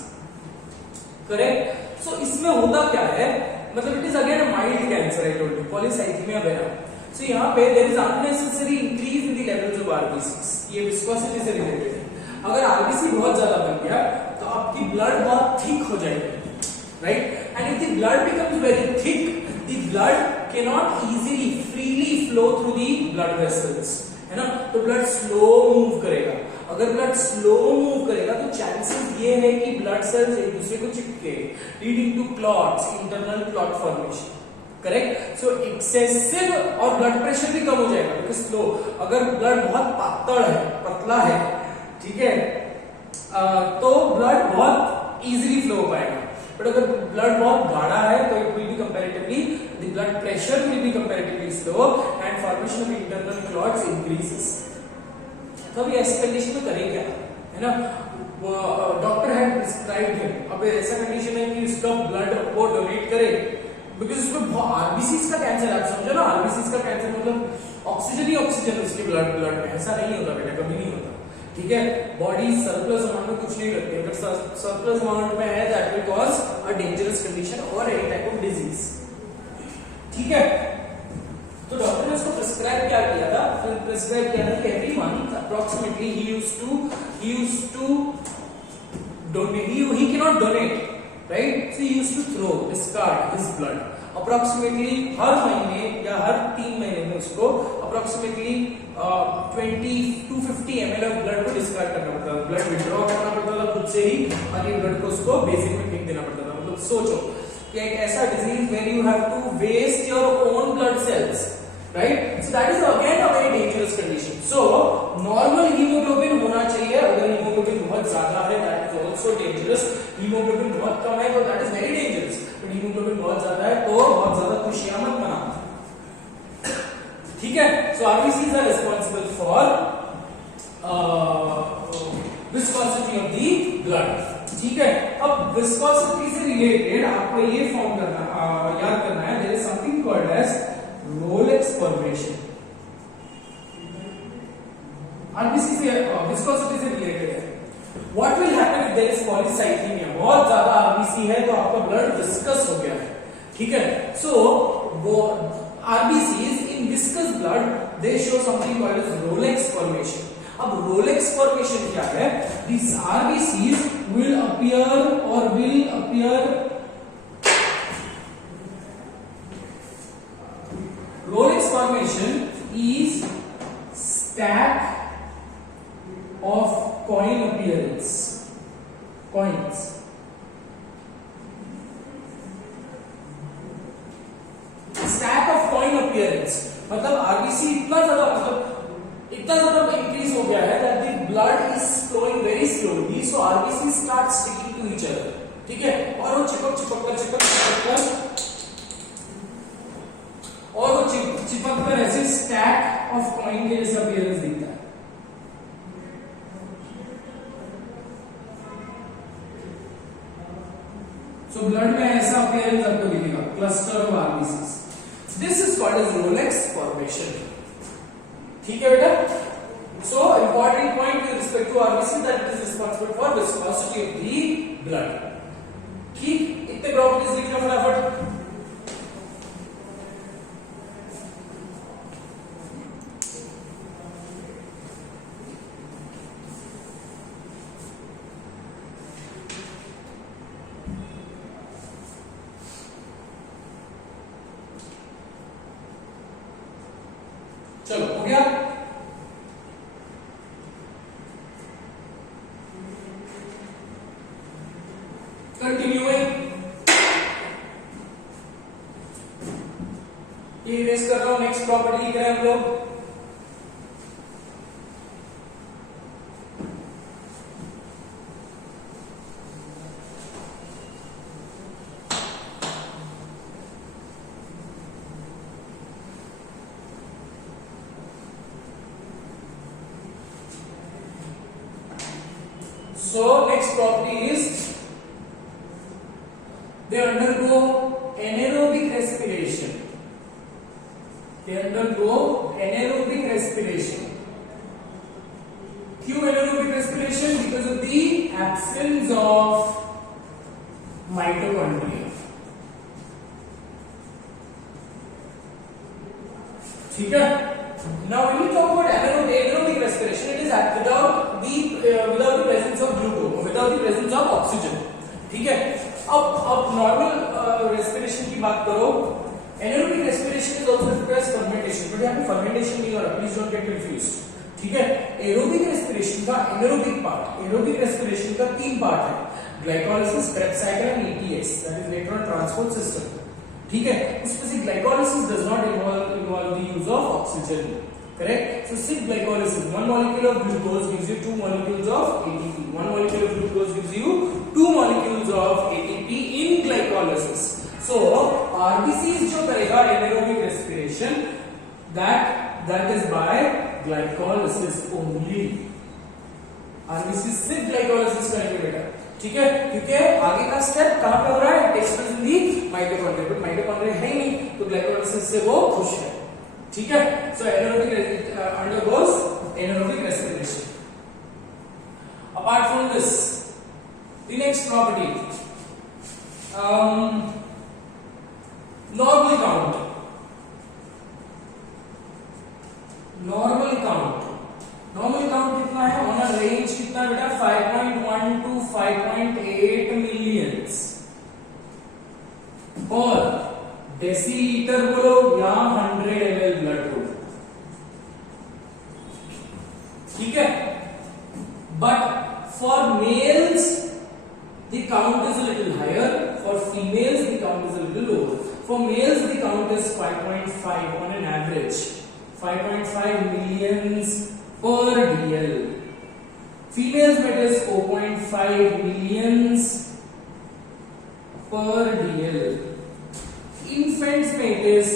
correct. So इसमें होता क्या है, मतलब it is again a mild cancer, I told you, polycythaemia vera. So यहाँ पे there is unnecessary increase in the levels of RBC, ये viscosity से related है। अगर आरबीसी बहुत ज्यादा बन गया तो आपकी ब्लड बहुत थिक हो जाएगी, right? And if the blood becomes very thick, the blood can not easily freely flow through the blood vessels, है ना? तो ब्लड स्लो मूव करेगा। अगर ब्लड स्लो मूव करेगा तो चांसेस ये है कि ब्लड सेल्स एक दूसरे को चिपके, leading to clots, internal clot formation, correct? So excessive और ब्लड प्रेशर भी कम हो जाएगा बिकॉज स्लो। अगर ब्लड बहुत पातल है, पतला है, ठीक है, तो ब्लड बहुत इजीली फ्लो हो पाएगा। बट अगर ब्लड बहुत गाढ़ा है तो it will be comparatively, the blood pressure will be comparatively slow and formation of internal clots increases. तो अभी ऐसी कंडीशन में करें क्या, है ना? डॉक्टर हैड प्रिस्क्राइब्ड हिम, अब ऐसा कंडीशन है कि उसका ब्लड वो डोनेट करे बिकॉज उसमें आरबीसीज का कैंसर है। आप समझो ना, आरबीसीज का कैंसर मतलब ऑक्सीजन ही ऑक्सीजन उसके ब्लड में, ऐसा नहीं होता बेटा, कभी नहीं होता, ठीक है? बॉडी सरप्लस अमाउंट में कुछ नहीं रखती, अगर सरप्लस अमाउंट में है that will cause a dangerous condition और एनी टाइप ऑफ डिजीज, ठीक है? तो डॉक्टर ने उसको प्रिस्क्राइब क्या किया था? प्रिस्क्राइब किया था कि every month approximately he used to donate, he can not donate, right? So he used to throw, discard his blood approximately हर महीने या हर 3 महीने में उसको approximately 20 to 50 ml of blood को डिस्कार्ड करना पड़ता था, ब्लड विड्रॉ करना पड़ता था खुद से ही, और ये ब्लड को उसको बेसिक में फेंक देना पड़ता था। मतलब सोचो कि एक ऐसा disease where you have to waste your own blood cells, right? So that is again a very dangerous condition. So normal haemoglobin होना चाहिए, अगर हीमोग्लोबिन बहुत ज्यादा है that is also dangerous, haemoglobin बहुत कम है तो that is very dangerous, but haemoglobin बहुत ज्यादा है तो बहुत ज्यादा खुशियां मत मनाना, ठीक है? So RBCs are responsible for viscosity of the blood, ठीक है? अब विस्कोसिटी से रिलेटेड आपको ये फॉर्म करना, याद करना है, there is something called as rouleaux formation. RBC से विस्कोसिटी से रिलेटेड है। What will happen if there is polycythaemia? बहुत ज्यादा आरबीसी है तो आपका ब्लड विस्कस हो गया है, ठीक है? सो वो RBCs in viscous blood they show something called as Rolex formation. अब Rolex formation क्या है? These RBCs will appear Rolex formation is stack of coin appearance, coins. Stack of coin appearance मतलब आरबीसी इतना ज्यादा इंक्रीज हो गया है that the blood is flowing very slowly, so RBC start sticking to each other, ठीक है? और वो चिपक कर ऐसे स्टैक ऑफ कॉइन के जैसा अपीयरेंस दिखता है। सो ब्लड में ऐसा अपीयरेंस आपको दिखेगा, cluster of RBC. This is called as Rolex formation. ठीक है बेटा? So important point with respect to RBC that it is responsible for viscosity of the blood. ठीक? इतने प्रॉपर्टीज लिख लो फटाफट। चलो हो गया? कंटिन्यूइंग, ये इरेज कर रहा हूं, नेक्स्ट प्रॉपर्टी लिख रहे हैं हम लोग। So next property is they undergo anaerobic respiration. They undergo anaerobic respiration. क्यों anaerobic respiration? Because of the absence of mitochondria. ठीक है. Now when we talk about anaerobic respiration, it is without the presence of glucose, without the presence of oxygen. ठीक है. अब normal respiration की बात करो. anaerobic respiration is also referred as fermentation, but यहाँ पे fermentation नहीं हो रहा, please don't get confused. ठीक है. एरोबिक रेस्पिरेशन का एनारोबिक पार्ट, एरोबिक रेस्पिरेशन का 3 पार्ट है, glycolysis, Krebs cycle and ETS, that is electron transport system. ठीक है. उसमें से glycolysis does not involve the use of oxygen. Correct. So सिर्फ glycolysis, 1 molecule of glucose gives you 2 molecules of ATP. 1 molecule of glucose gives you 2 molecules of ATP in glycolysis. So RBCs जो करेगा anaerobic respiration, that is by glycolysis only. RBCs सिर्फ glycolysis करेंगे बेटा. ठीक है. क्योंकि आगे का स्टेप कहां पे हो रहा है? Text in the mitochondria, but mitochondria है ही नहीं, तो ग्लाइकोलाइसिस से वो खुश है. ठीक है. सो anaerobic undergoes anaerobic respiration. Apart from this, the next property, normal count. Normal count कितना है? On a range कितना बेटा? 5.1 to 5.8 millions और डेसीलीटर बोलो या 100 ml ब्लड बोलो. ठीक है. But for males the count is a little higher, for females the count is a little lower. For males the count is 5.5 on an average, 5.5 millions per DL. Females में it is 0.5 millions per DL. Infants में it is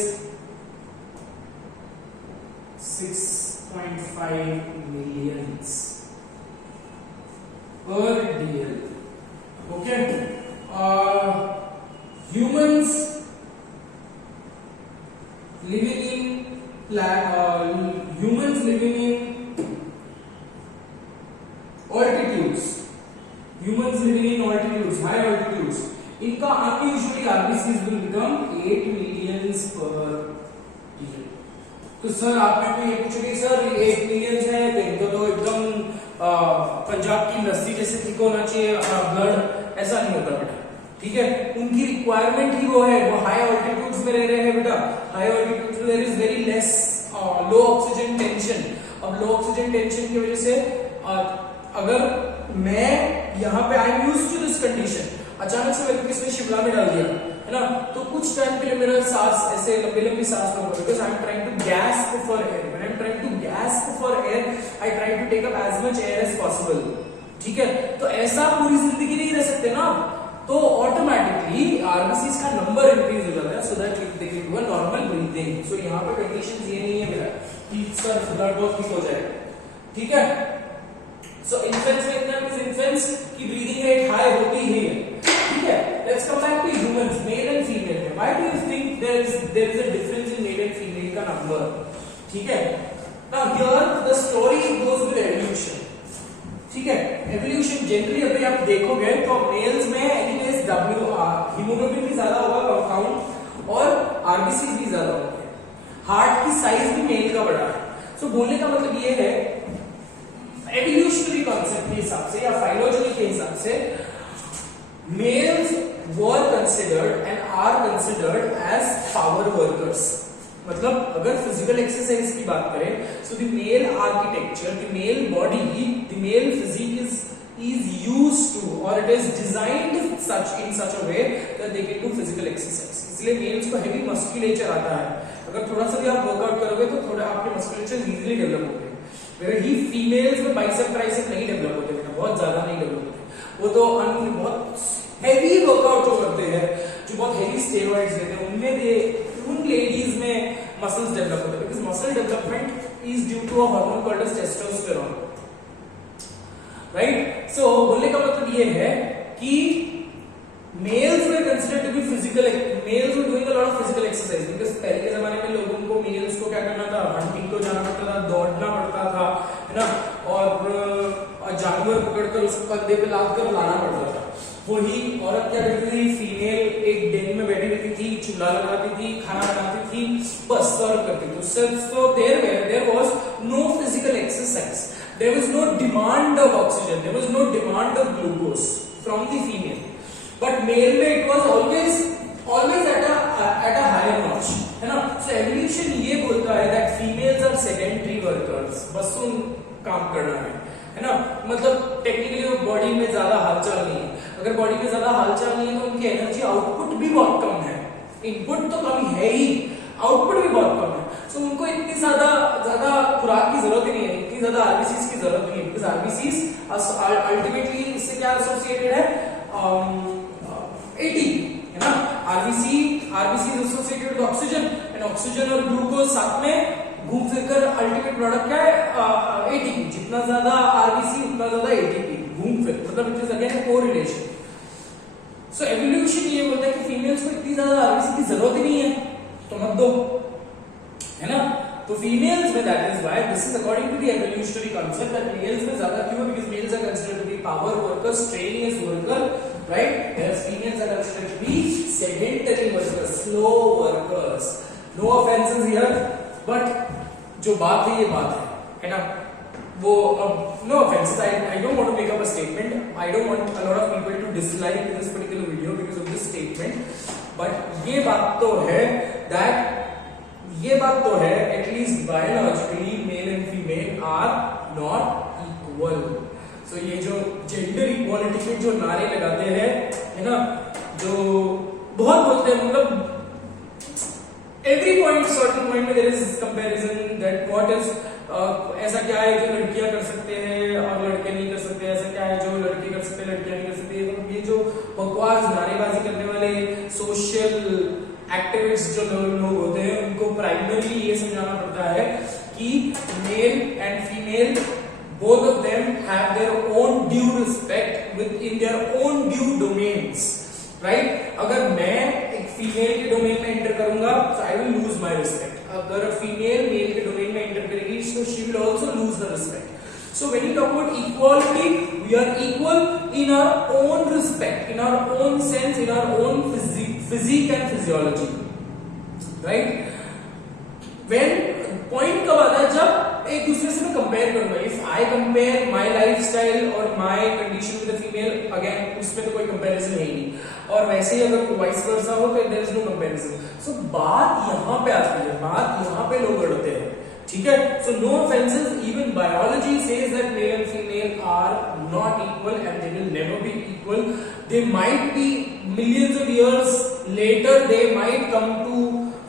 6.5 millions per DL. Okay. Humans living in altitudes, high altitudes, इनका unusually RBCs will become 8 millions per year. तो sir आपने को ये पूछा कि sir 8 millions है तो इनको तो एकदम पंजाब की लस्सी जैसे थिक होना चाहिए ब्लड, ऐसा नहीं होता बेटा. ठीक है. उनकी रिक्वायरमेंट ही वो है, वो हाई ऑल्टीट्यूड्स में रह रहे हैं बेटा. हाई ऑल्टीट्यूड्स में there is very less low oxygen tension. अब लो ऑक्सीजन टेंशन की वजह से अगर मैं यहाँ पे I am used to this condition, अचानक से मेरे को किसने शिमला में डाल दिया है ना, तो कुछ टाइम के लिए मेरा सांस ऐसे लंबी सांस ना हो, because I am trying to gasp for air. When I am trying to gasp for air I try to take up as much air as possible. ठीक है. तो ऐसा पूरी जिंदगी नहीं रह सकते ना, तो ऑटोमेटिकली आरबीसीज का नंबर इंक्रीज हो जाता है, so that they can do a normal breathing. So यहाँ पे कंडीशंस ये नहीं है मेरा कि सर ब्लड बहुत ठीक हो जाएगा. ठीक है. सो इन्फेंट्स में इतना मींस इन्फेंट्स की ब्रीदिंग रेट हाई होती ही है. ठीक है. Let's come back to humans, male and female में. Why do you think there is a difference in male and female का नंबर? ठीक है. Now here the story goes with evolution. ठीक है. एवोल्यूशन जनरली अभी आप देखोगे तो मेल्स में एनीवेज हीमोग्लोबिन भी ज्यादा होगा काउंट और आरबीसी भी ज्यादा होंगे. हार्ट की साइज भी मेल का बड़ा है. सो बोलने का मतलब ये है एवोल्यूशनरी कॉन्सेप्ट के हिसाब से या फाइलोजेनी के हिसाब से males were considered and are considered as power workers. मतलब अगर फिजिकल एक्सरसाइज की बात करें, so the male architecture, the male body, the male physique is used to or it is designed in such a way that they can do physical exercise. इसलिए mails को heavy musculature आता है. अगर थोड़ा सा भी आप वर्कआउट करोगे तो थोड़ा आपके मस्कुलेचर इजीली डेवलप होते हैं. वेयर ही फीमेल्स में बाइसेप ट्राइसेप नहीं डेवलप होते, बहुत ज्यादा नहीं डेवलप होते. वो तो बहुत हेवी वर्कआउट जो करते हैं, जो बहुत हेवी स्टेरॉइड्स लेते हैं, उनमें उन लेडीज में मसल्स डेवलप होते हैं, because muscle development is due to a hormone called as testosterone. Right. So बोलने का मतलब ये है कि males were considered to be physical, males were doing a lot of physical exercise, because पहले के जमाने में लोगों को मेल्स को क्या करना था, हंटिंग को जाना पड़ता था, दौड़ना पड़ता था, है ना, और जानवर पकड़कर उसको कंधे पे लाद कर लाना पड़ता था. वही औरत क्या करती थी, फीमेल एक डेन में बैठी रहती थी, चूल्हा लगाती थी, खाना बनाती थी, बस सर्व करती थी। So there was no physical exercise, there was no demand of oxygen, there was no demand of glucose from the female, but male में it was always at a higher notch, है ना। So evolution ये बोलता है that females are sedentary workers, बस उन काम करना है ना। मतलब टेक्निकली बॉडी में ज्यादा हालचाल नहीं है, अगर बॉडी में ज्यादा हालचाल नहीं है तो उनकी एनर्जी आउटपुट भी बहुत कम है, इनपुट तो कम है ही, आउटपुट भी बहुत कम है। सो उनको इतनी ज्यादा खुराक की जरूरत ही नहीं है, इतनी ज्यादा आरबीसीज की जरूरत नहीं है, बिकॉज़ आरबीसीज अल्टीमेटली इससे क्या एसोसिएटेड है, एटीपी, है ना। RBC is associated with oxygen, and oxygen और ग्लूकोज साथ में घूम फिरकर अल्टीमेट प्रोडक्ट क्या है, एटीपी। जितना ज्यादा आरबीसी उतना ज्यादा एटीपी घूम फिर, मतलब it is again correlation. So evolution ये बोलता है कि फीमेल्स को इतनी ज्यादा आरबीसी की जरूरत ही नहीं है, तो मत दो, है ना। तो फीमेल्स में that is why this is according to the evolutionary concept that males में ज्यादा क्यों है, because males are considered to be power workers, strenuous worker, right, whereas females are considered to be sedentary workers, slow workers. No offenses here, but जो बात है ये बात है ना। वो no offenses, I don't want to make up a statement, I don't want a lot of people to dislike this particular video because of this statement, but ये बात तो है at least biologically male and female are not equal. So ये जो gender equality के जो नारे लगाते हैं, है ना, जो बहुत बोलते हैं, मतलब every point certain point में there is comparison that what is ऐसा क्या है जो लड़कियां कर सकते हैं और लड़के नहीं कर सकते, ऐसा क्या है जो लड़के कर सकते हैं लड़कियां नहीं कर सकती। तो ये जो बकवास नारेबाजी करने वाले सोशल एक्टिविस्ट जो लोग होते हैं, उनको प्राइमरी ये समझाना पड़ता है कि mail and female both of them have their own due respect within their own due domains, right? अगर मैं एक फीमेल के डोमेन में एंटर करूंगा so I will lose my respect. अगर फीमेल मेल के डोमेन में एंटर करेगी so she will also lose the respect. So when you talk about equality, we are equal in our own respect, in our own sense, in our own physique and physiology, right? When point कब आता है, जब एक दूसरे से मैं compare करूंगा। If I compare my lifestyle और my condition with the female, again उसमें तो कोई कंपैरिजन है ही नहीं, और वैसे ही अगर वाइस वर्सा हो तो देयर इज नो कंपैरिजन। सो बात यहाँ पे आती है, बात यहाँ पे लोग अड़ते हैं, ठीक है। So no offences, even biology says that male and female are not equal and they will never be equal. They might be millions of years later, they might come to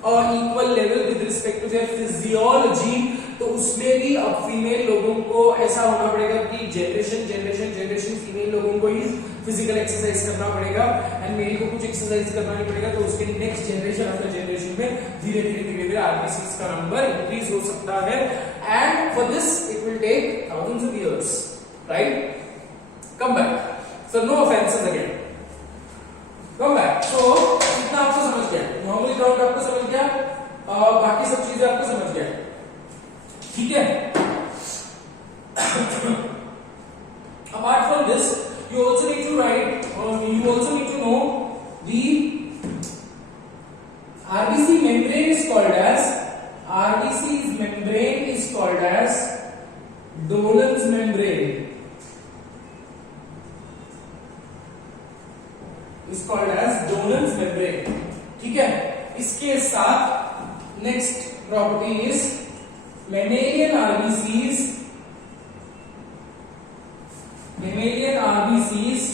equal level with respect to their physiology. तो उसमें भी अब female लोगों को ऐसा होना पड़ेगा कि जनरेशन फीमेल लोगों को ही फिजिकल एक्सरसाइज करना पड़ेगा एंड मेल को कुछ एक्सरसाइज करना नहीं पड़ेगा। तो उसके नेक्स्ट जनरेशन आफ्टर जनरेशन में धीरे धीरे आरबीसीज का नंबर इंक्रीज हो सकता है, and for this it will take thousands of years, right. Come back, so no offences again, come back. So इतना आपको समझ गया, नॉर्मली ग्राउंड आपको समझ गया, बाकी सब चीजें आपको समझ गया, ठीक है। Apart from this, you also need to write, or you also need to know the RBC membrane is called as Dolan's membrane. Is called as Dolan's membrane, ठीक है। इसके साथ next property is mammalian RBCs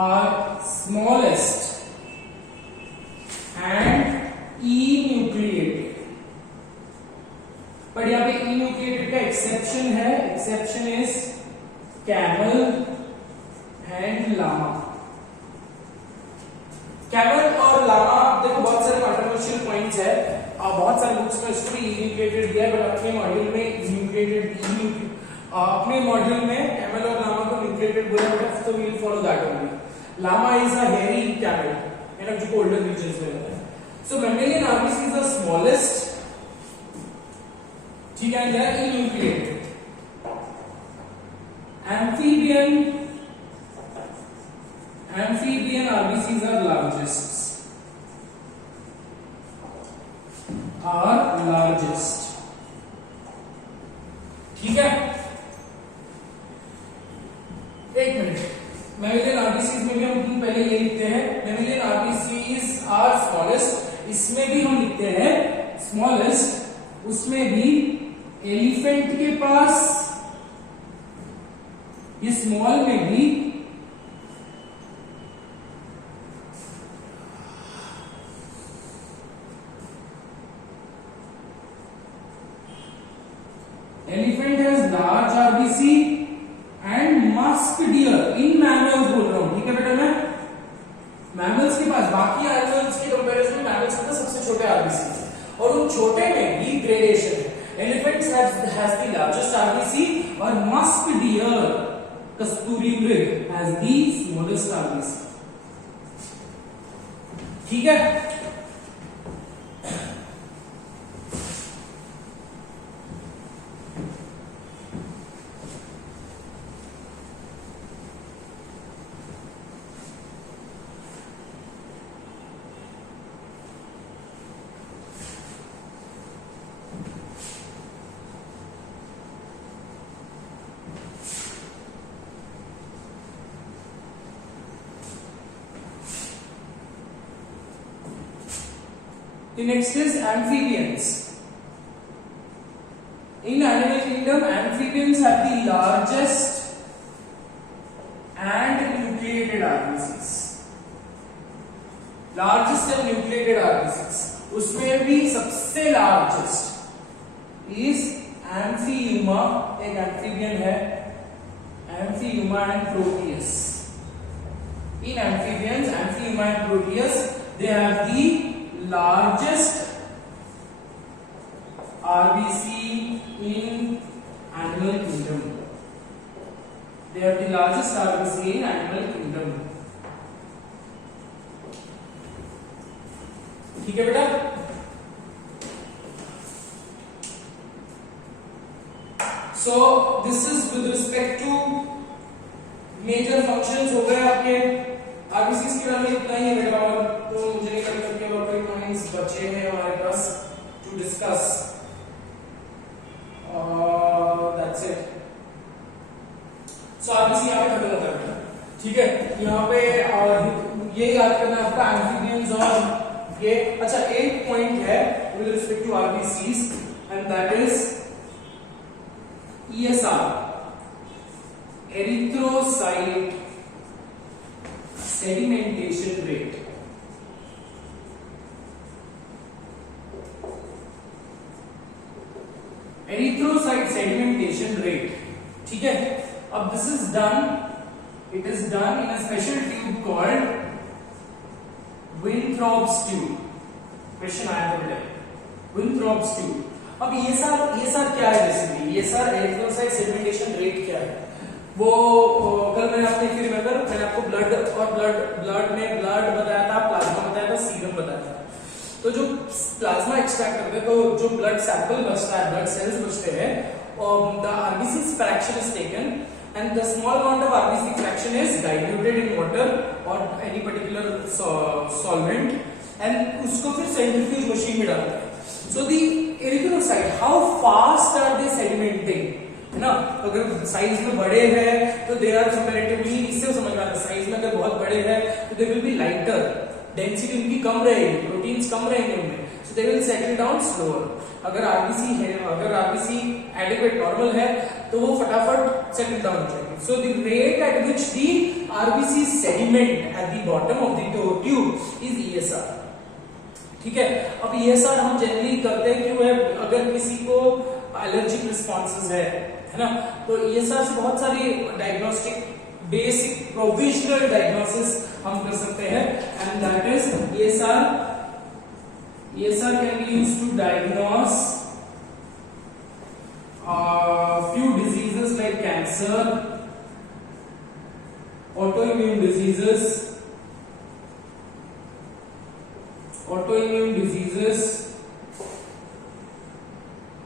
are smallest and enucleated, पर यहाँ पे enucleated का exception है, exception is camel and llama। Camel और लामा, देखो बहुत सारे कंट्रोवर्शियल पॉइंट्स है, बहुत सारे बुक्स में इसको भी इन्यूक्लिएटेड दिया है, बट अपने मॉड्यूल में अपने मॉड्यूल में कैमल और लामा को न्यूक्लिएटेड बोला गया, तो we will follow that only. Llama is a hairy camel, है ना, जो कोल्डर रीजन्स में रहता है। So mammalian RBC is the smallest, ठीक है, they are enucleated. Amphibian Amphibian RBCs are largest. ठीक है, एक मिनट। मैमिलियन आरबीसीज में भी हम पहले ये लिखते हैं, मैमिलियन आरबीसीज आर स्मॉलेस्ट, इसमें भी हम लिखते हैं स्मॉलेस्ट। उसमें भी एलिफेंट के पास, ये स्मॉल में भी elephant has large RBC and musk deer in mammals बोल रहा हूं, ठीक है बेटा। मैं मैमल्स के पास, बाकी एनिमल्स के कंपैरिजन में मैमल्स के पास सबसे छोटे आरबीसी और उन छोटे में भी ग्रेडेशन है। Elephants has the largest RBC और मस्क डियर कस्तूरी मृग हैज द स्मॉलेस्ट आरबीसी, ठीक है। The next is amphibians. In animal kingdom, amphibians have the largest and nucleated RBCs. Largest and nucleated RBCs. उसमें भी सबसे largest is Amphiuma, एक amphibian है, Amphiuma and Proteus. In amphibians, Amphiuma and Proteus, they have the largest RBC in animal kingdom. They have the largest RBC in animal kingdom. ठीक है बेटा। So this is with respect to major functions हो गए आपके। RBC के बारे में इतना ही है बेटा, और तो मुझे नहीं लगता कि और कोई पॉइंट्स बचे हैं हमारे पास to discuss. That's it. So RBC यहाँ पे खत्म होता है, ठीक है। यहाँ पे ये याद करना है आपका एम्फीबियंस और ये। अच्छा, एक पॉइंट है with respect to RBCs and that is ESR, erythrocyte sedimentation rate। Erythrocyte sedimentation rate, ठीक है। अब this is done, it is done in a special tube called Winthrop's tube। Question आया था बेटा, Winthrop's tube। अब ESR क्या है basically? ESR erythrocyte sedimentation rate क्या है? वो कल मैंने आपने फिर रिमेंबर, मैंने आपको ब्लड में ब्लड बताया था, प्लाज्मा बताया था, सीरम बताया था। तो जो प्लाज्मा एक्सट्रैक्ट करते हैं, तो जो ब्लड सैंपल बचता है, ब्लड सेल्स बचते हैं, the RBC fraction is taken and the small amount of RBC fraction is diluted in water और एनी पर्टिकुलर सॉल्वेंट एंड उसको फिर सेंट्रीफ्यूज मशीन में डालते हैं। So the erythrocyte, how fast are they sedimenting, है ना। अगर साइज में बड़े हैं तो दे आर कंपैरेटिवली, इससे समझ में आता है, साइज में अगर बहुत बड़े हैं तो they will be lighter, density उनकी कम रहेगी, प्रोटीन्स कम रहेंगे उनमें, so they will settle down slower. अगर आरबीसी है, अगर आरबीसी एडिक्वेट नॉर्मल है तो वो फटाफट सेटल डाउन हो जाएगी। So the rate at which the RBC sediment at the bottom of the tube is ESR, ठीक है। अब ESR हम जनरली करते हैं क्यों है? अगर किसी को एलर्जिक रिस्पॉन्सेज है ना, तो ESR से बहुत सारी डायग्नोस्टिक बेसिक प्रोविजनल डायग्नोसिस हम कर सकते हैं and that is ESR can be used to diagnose few diseases like cancer, autoimmune diseases,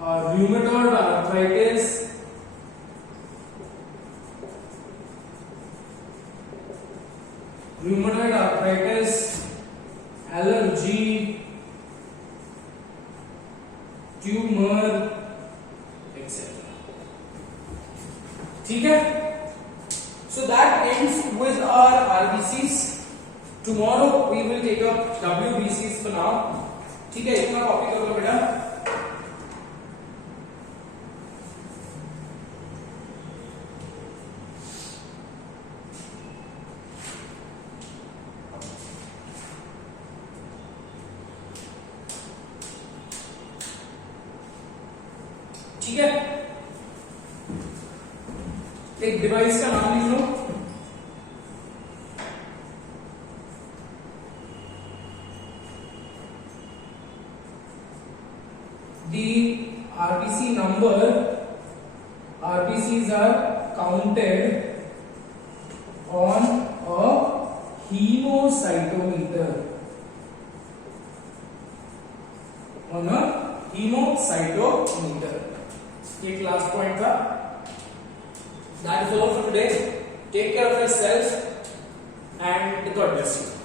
rheumatoid arthritis, rheumatoid arthritis, allergy, tumor, etc. ठीक है? So that ends with our RBCs. Tomorrow we will take up WBCs for now. ठीक है, इतना copy कर लो बेटा. ठीक है, एक डिवाइस का नाम लिख लो. The RBC number, RBCs are counted on a hemocytometer. On a hemocytometer. ये क्लास पॉइंट था. That is all for today. Take care of yourself and God bless you.